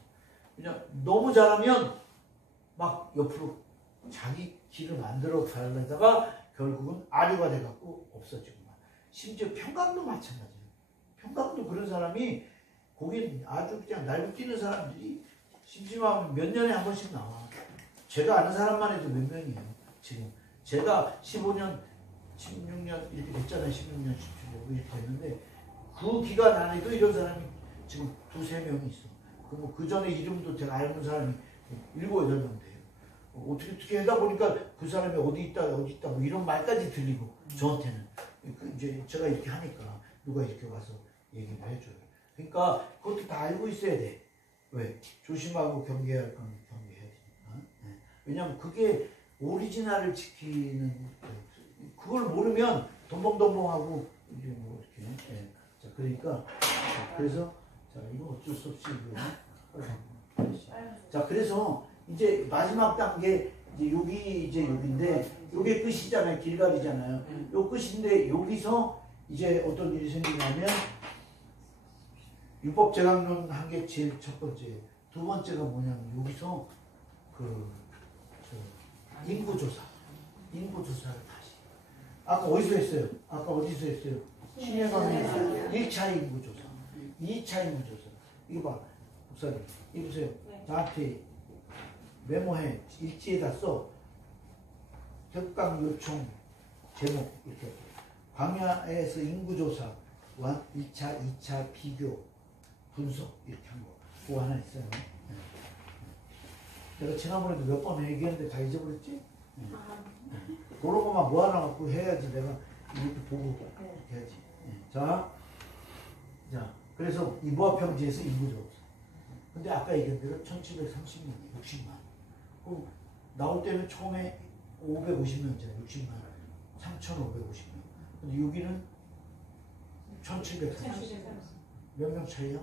그냥 너무 잘하면 막 옆으로 자기 길을 만들어 가려다가 결국은 아류가 돼갖고 없어지고 막. 심지어 평강도 마찬가지예요. 평강도 그런 사람이 거긴 아주 그냥 날고 뛰는 사람들이 심심하면 몇 년에 한 번씩 나와. 제가 아는 사람만 해도 몇 명이에요. 지금 제가 15년, 16년 이렇게 됐잖아요. 16년, 17년 이렇게 됐는데 그 기간 안에도 이런 사람이 지금 두세 명이 있어. 그 전에 이름도 제가 아는 사람이 7, 8명 돼요. 어떻게 하다 보니까 그 사람이 어디 있다 뭐 이런 말까지 들리고 저한테는 이제 제가 이렇게 하니까 누가 이렇게 와서 얘기를 해줘요. 그러니까 그것도 다 알고 있어야 돼. 왜? 조심하고 경계할 건 경계해야 되니까. 네. 왜냐면 그게 오리지널을 지키는 그걸 모르면 덤벙덤벙하고 이게 뭐 이렇게. 네. 자 그러니까 그래서 자 이거 어쩔 수 없이 자 그래서 이제 마지막 단계 이제 여기 이제 여기인데 요게 끝이잖아요. 길갈이잖아요. 요 끝인데 여기서 이제 어떤 일이 생기냐면 율법재강론 한 게 제일 첫 번째. 두 번째가 뭐냐면 여기서 인구조사를 다시. 아까 어디서 했어요? 아까 어디서 했어요? 신해강론에서 1차 인구조사, 2차 인구조사. 이거 봐, 목사님. 이거 보세요. 나한테 메모해. 일지에다 써. 협강 요청 제목 이렇게. 광야에서 인구조사 1차, 2차 비교. 분석 이렇게 한 거. 그거 하나 있어요. 네. 내가 지난번에도 몇 번 얘기했는데 다 잊어버렸지? 네. 그런 것만 모아놔갖고 해야지. 내가 이렇게 보고 이렇게 해야지. 네. 자, 그래서 이 모합평지에서 인구조사. 근데 아까 얘기한 대로 1730명, 60만. 그럼 나올 때는 처음에 550명이잖아요. 60만. 3550명. 근데 여기는 1730. 몇 명 차이야?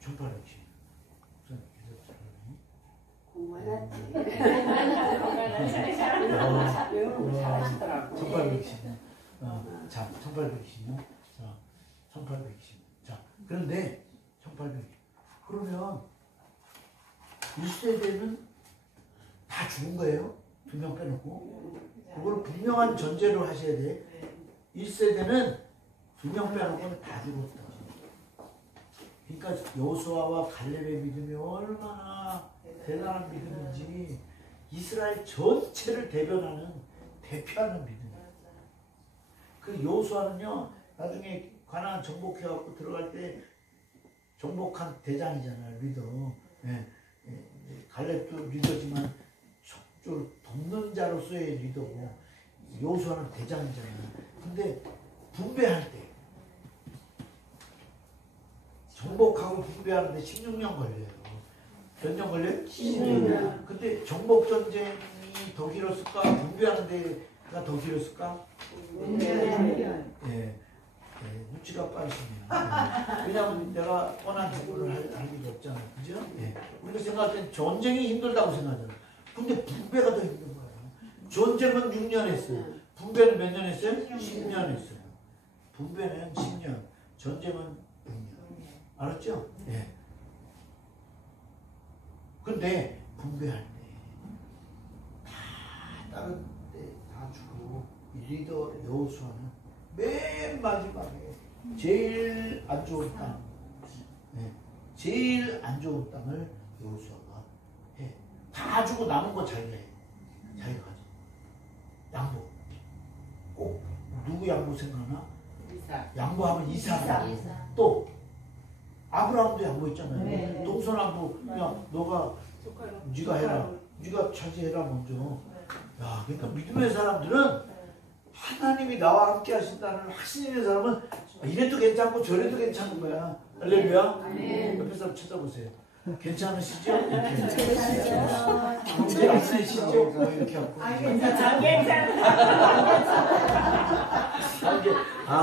1820. 공부해놨지. 외우는 거 잘하시더라고. 1820년. 자, 1820년. 자, 1820년. 자, 그런데 1820. 그러면 1세대는 다 죽은 거예요? 2명 빼놓고. 그걸 분명한 전제로 하셔야 돼. 1세대는 2명 빼놓고는 다 죽었다. 그러니까 여호수아와 갈렙의 믿음이 얼마나 대단한 믿음인지 이스라엘 전체를 대표하는 믿음이에요. 그 여호수아는요 나중에 가나안 정복해갖고 들어갈 때 정복한 대장이잖아요. 리더. 예. 갈렙도 리더지만 좀 돕는 자로서의 리더고 여호수아는 대장이잖아요. 근데 분배할 때 정복하고 분배하는데 16년 걸려요. 몇 년 걸려요? 16년. 근데 정복 전쟁이 더 길었을까? 분배하는 데가 더 길었을까? 예. 눈치가 빠르시네요. 왜냐하면 내가 뻔한 정보를 할 리가 없잖아요. 그죠? 예. 우리가 생각할 땐 전쟁이 힘들다고 생각하잖아요. 근데 분배가 더 힘든 거예요. 전쟁은 6년 했어요. 분배는 몇 년 했어요? 10년 했어요. 분배는 10년, 전쟁은 6년. 알았죠? 예. 근데 분배할 때 다 다른 데 다 주고 리더 여호수아는 맨 마지막에 제일 안 좋은 땅, 제일 안 좋은 땅을 여호수아가 해. 다 주고 남은 거 자기가 해. 자기가 가져. 양보. 꼭 누구 양보 생각나? 양보하면 이삭. 또 아브라함도 양보했잖아요. 네. 동서남북 야 너가 조카랑 네가 해라. 네가 차지해라 먼저. 야 그러니까 믿음의 사람들은 하나님이 나와 함께 하신다는 확신이 있는 사람은 이래도 괜찮고 저래도 괜찮은 거야. 할렐루야. 옆에 사람 쳐다보세요. 괜찮으시죠? 이렇게. 문제 없으시죠? 뭐 이렇게 하고.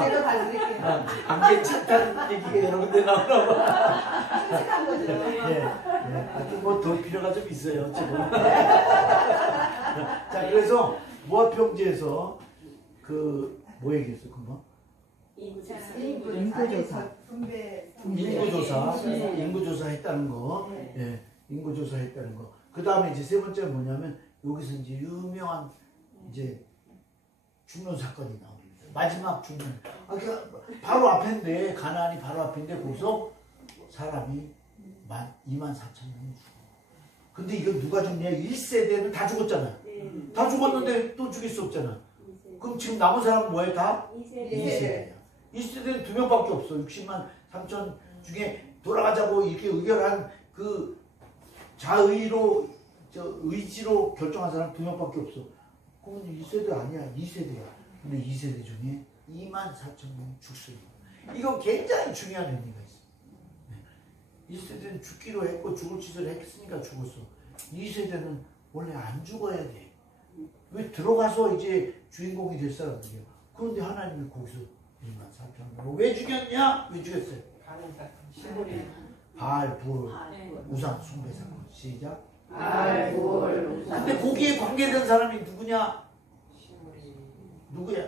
제가 가르칠게요. 안 괜찮다는 얘기가 여러 군데 나오나 봐. 솔직한 거죠. 예. 하여튼 뭐더 필요가 좀 있어요, 지금. 자, 그래서 모압 형제에서 뭐 얘기했어, 금방? 인구조사. 인구조사 했다는 거. 예, 인구조사 했다는 거. 그 다음에 이제 세 번째는 뭐냐면, 여기서 이제 유명한 이제 죽는 사건이 나옵니다. 마지막 죽는. 그러니까 바로 앞인데, 가나안이 바로 앞인데, 거기서 사람이 24,000명이 죽어. 근데 이거 누가 죽냐? 1세대는 다 죽었잖아. 다 죽었는데 또 죽일 수 없잖아. 그럼 지금 남은 사람은 뭐야? 다? 2세대야. 2세대는 2명밖에 없어. 60만 3천 중에 돌아가자고 이렇게 의결한 그 자의로, 의지로 결정한 사람 2명밖에 없어. 그건 1세대 아니야. 2세대야. 근데 2세대 중에 24,000명이 죽습니다. 이거 굉장히 중요한 의미가 있어. 1세대는 죽기로 했고 죽을 짓을 했으니까 죽었어. 2세대는 원래 안 죽어야 돼. 왜 들어가서 이제 주인공이 될 사람들이야. 그런데 하나님이 거기서 24,000명 왜 죽였냐? 왜 죽였어요? 바알, 부올, 우상 숭배 사건. 시작. 바알, 부올, 우상. 근데 거기에 관계된 사람이 누구냐? 누구야?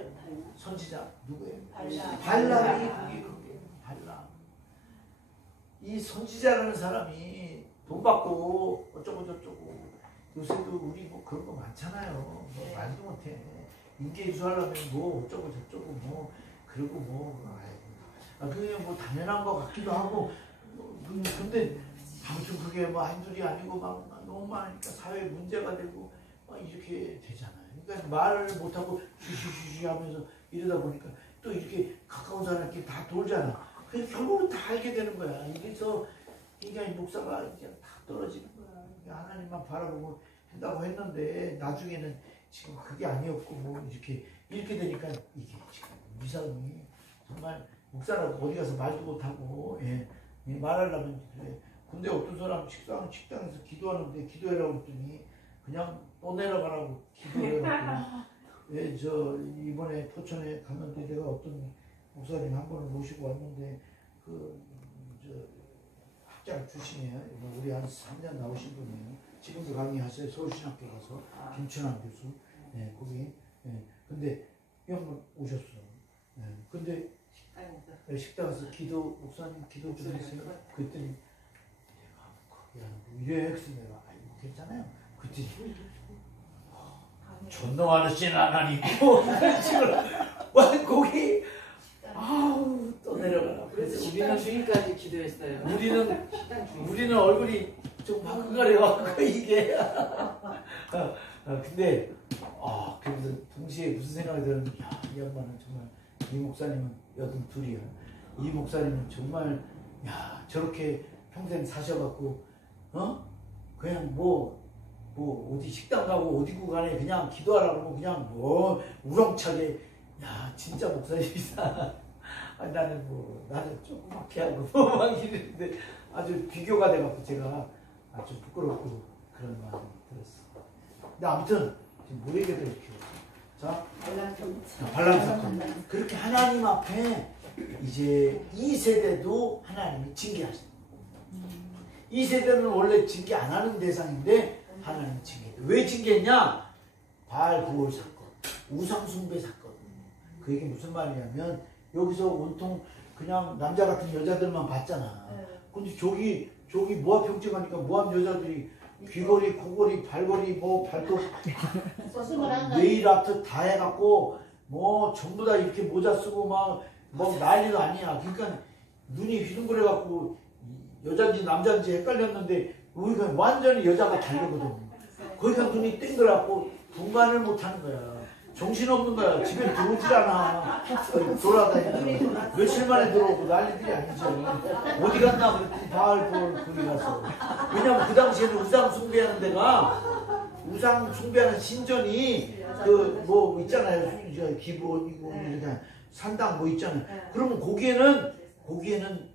선지자 누구예요? 발람이 거기 관계. 발람. 이 선지자라는 사람이 돈 받고 어쩌고 저쩌고 요새도 우리 뭐 그런 거 많잖아요. 뭐 말도 못해. 인기 유수하려면 뭐 어쩌고 저쩌고 뭐 그리고 뭐 그냥 뭐 당연한 거 같기도 하고 근데 아무튼 그게 뭐 한둘이 아니고 막 너무 많으니까 사회 문제가 되고 막 이렇게 되잖아요. 그러니까 말을 못하고 쉬쉬쉬쉬 하면서 이러다 보니까 또 이렇게 가까운 사람끼리 다 돌잖아. 그래서 결국은 다 알게 되는 거야. 이래서 굉장히 목사가 이제 다 떨어지는 거야. 하나님만 바라보고 한다고 했는데 나중에는 지금 그게 아니었고 뭐 이렇게 되니까 이게 지금 이 사람이 정말 목사라고 어디 가서 말도 못하고 말하려면 그래. 근데 어떤 사람 식당에서 기도하는데 기도해라고 했더니 그냥 또 내려가라고 기도해라고 저 이번에 포천에 갔는데 내가 어떤 목사님 한 분을 모시고 왔는데 학장 출신이에요. 우리 한 3년 나오신 분이에요. 지금도 강의하세요. 서울신학교 가서 김춘환 교수. 거기. 근데 형 오셨어. 근데 식당에서 목사님 기도 좀 했어요. 그랬더니 내가 거기 하는데 이래. 그래서 내가 아이고 괜찮아요. 그랬더니 전동 아저씨는 안 하니고 와 거기 아우 또 내려가라. 그래서 우리는 주인까지 기도했어요. 우리는 얼굴이 좀 화끈거려갖고 이게 근데 그래서 동시에 무슨 생각이 들었는데 이 양반은 정말 이 목사님은 82이야. 이 목사님은 정말 저렇게 평생 사셔갖고 그냥 뭐 어디 식당 가고 어디고 간에 그냥 기도하라고 그냥 뭐 우렁차게 진짜 목사님이다. 나는 조그맣게 하고 막 이랬는데 아주 비교가 돼갖고 제가 아주 부끄럽고 그런 마음이 들었어. 근데 아무튼 지금 뭐 얘기를 이렇게 자 반란 사건. 그렇게 하나님 앞에 이제 2세대도 하나님이 징계하신다. 2세대는 원래 징계 안 하는 대상인데 하나님이 징계했다. 왜 징계했냐? 바알 부올 사건, 우상 숭배 사건. 그 얘기 무슨 말이냐면 여기서 온통 그냥 남자 같은 여자들만 봤잖아. 근데 저기 모압 형제 가니까 모압 여자들이 귀걸이, 코걸이, 발걸이, 뭐 발톱, 스물한 가지. 네일 아트 다 해갖고 뭐 전부 다 이렇게 모자 쓰고 막 뭐 난리도 아니야. 그러니까 눈이 휘둥그레갖고 여잔지 남잔지 헷갈렸는데 우리가 완전히 여자가 다르거든. 거기가 눈이 땡그랗고 분간을 못하는 거야. 정신없는 거야. 집에 들어오질 않아. 돌아다니고 며칠 만에 들어오고 난리들이 아니죠. 어디 갔나 그랬더니 바알볼 거기 가서. 왜냐면 그 당시에는 우상 숭배하는 데가 우상 숭배하는 신전이 그 뭐 있잖아요. 기본이고 그냥 산당 뭐 있잖아요. 그러면 거기에는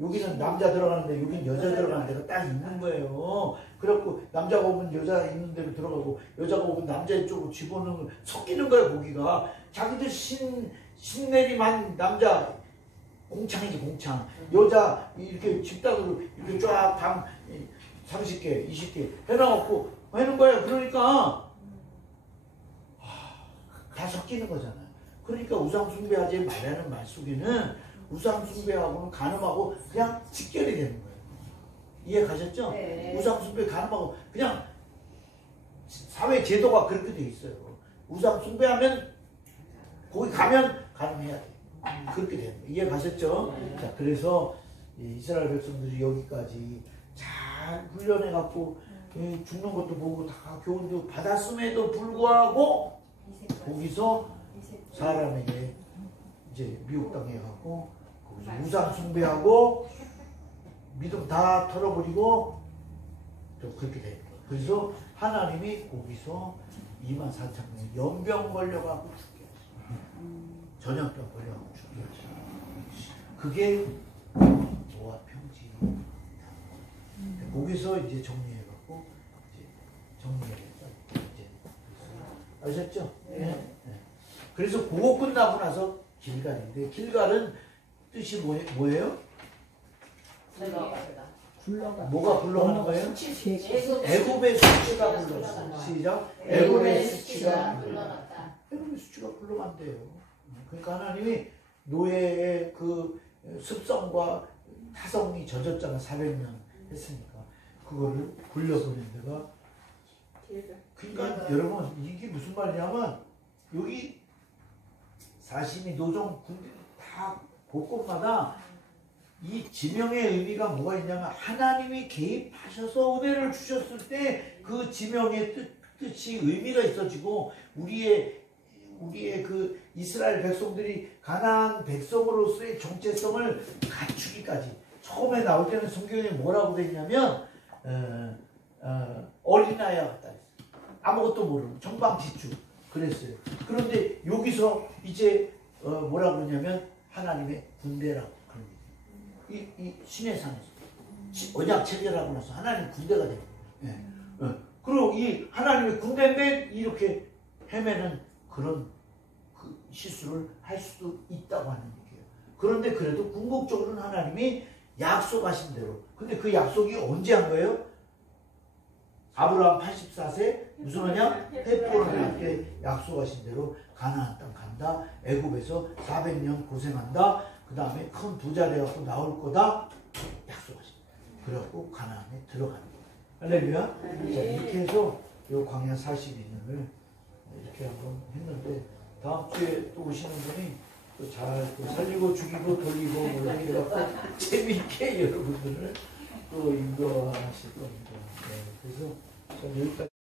여기는 남자 들어가는데 여기는 여자 들어가는 데가 딱 있는 거예요. 그래갖고 남자가 오면 여자 있는 데로 들어가고 여자가 오면 남자 쪽으로 집어넣는 섞이는 거야. 거기가 자기들 신내림한 남자 공창이지 공창. 여자 이렇게 집단으로 이렇게 쫙 방 30개 20개 해놔갖고 하는 거야. 그러니까 다 섞이는 거잖아요. 그러니까 우상 숭배하지 말라는 말 속에는 우상 숭배하고는 간음하고 그냥 직결이 되는 거예요. 이해 가셨죠? 네. 우상 숭배 간음하고 그냥 사회 제도가 그렇게 돼 있어요. 우상 숭배하면 거기 가면 간음해야 돼. 그렇게 되는 거예요. 이해 가셨죠? 자, 그래서 이스라엘 백성들이 여기까지 잘 훈련해 갖고 죽는 것도 보고 다 교훈도 받았음에도 불구하고 거기서 사람에게 이제 미혹당해 갖고 거기서 우상 숭배하고 믿음 다 털어버리고 또 그렇게 되는 거예요. 그래서 하나님이 거기서 24,000명 연병 걸려갖고 죽게 하시고 전염병 걸려갖고 죽게 하시고 그게 노아 평지. 거기서 이제 정리해갖고 이제 정리해서 이제 아셨죠? 네. 그래서 그거 끝나고 나서 길갈인데 길갈은 뜻이 뭐예요? 뭐가 굴러가는 거예요? 애굽의 수치가 굴러갔어. 시작. 애굽의 수치가 굴러갔다. 애굽의 수치가 굴러간대요. 그러니까 하나님이 노예의 그 습성과 타성이 젖었잖아. 400년 했으니까 그거를 굴려보낸 데가. 그러니까 여러분 이게 무슨 말이냐면 여기 사시미 노정 군대 다 곳곳마다 이 지명의 의미가 뭐가 있냐면 하나님이 개입하셔서 은혜를 주셨을 때 그 지명의 뜻이 의미가 있어지고 우리의 그 이스라엘 백성들이 가나안 백성으로서의 정체성을 갖추기까지 처음에 나올 때는 성경에 뭐라고 돼 있냐면 어린아이와 같다 했어요. 아무것도 모르는 정방지축 그랬어요. 그런데 여기서 이제 뭐라고 그러냐면 하나님의 군대라고 그런 거예요. 이 신의 산에서 언약 체결하고 나서 하나님 군대가 되는 거예요. 네. 그리고 이 하나님의 군대인데 이렇게 헤매는 그런 그 실수를 할 수도 있다고 하는 얘기예요. 그런데 그래도 궁극적으로는 하나님이 약속하신 대로. 근데 그 약속이 언제 한 거예요? 아브라함 84세 무슨 언약? 헤브론한테 약속하신 대로 가나안 땅 간다. 애굽에서 400년 고생한다. 그 다음에 큰 부자 되어서 나올 거다. 약속하신 거예요. 그래갖고 가나안에 들어가는 거예요. 할렐루야. 자, 이렇게 해서 요 광야 42년을 이렇게 한번 했는데 다음 주에 또 오시는 분이 또 잘 또 살리고 죽이고 돌리고 뭐 이렇게 해갖고 재미있게 여러분들을 또 인도하실 겁니다. 네, 그래서 여기까지.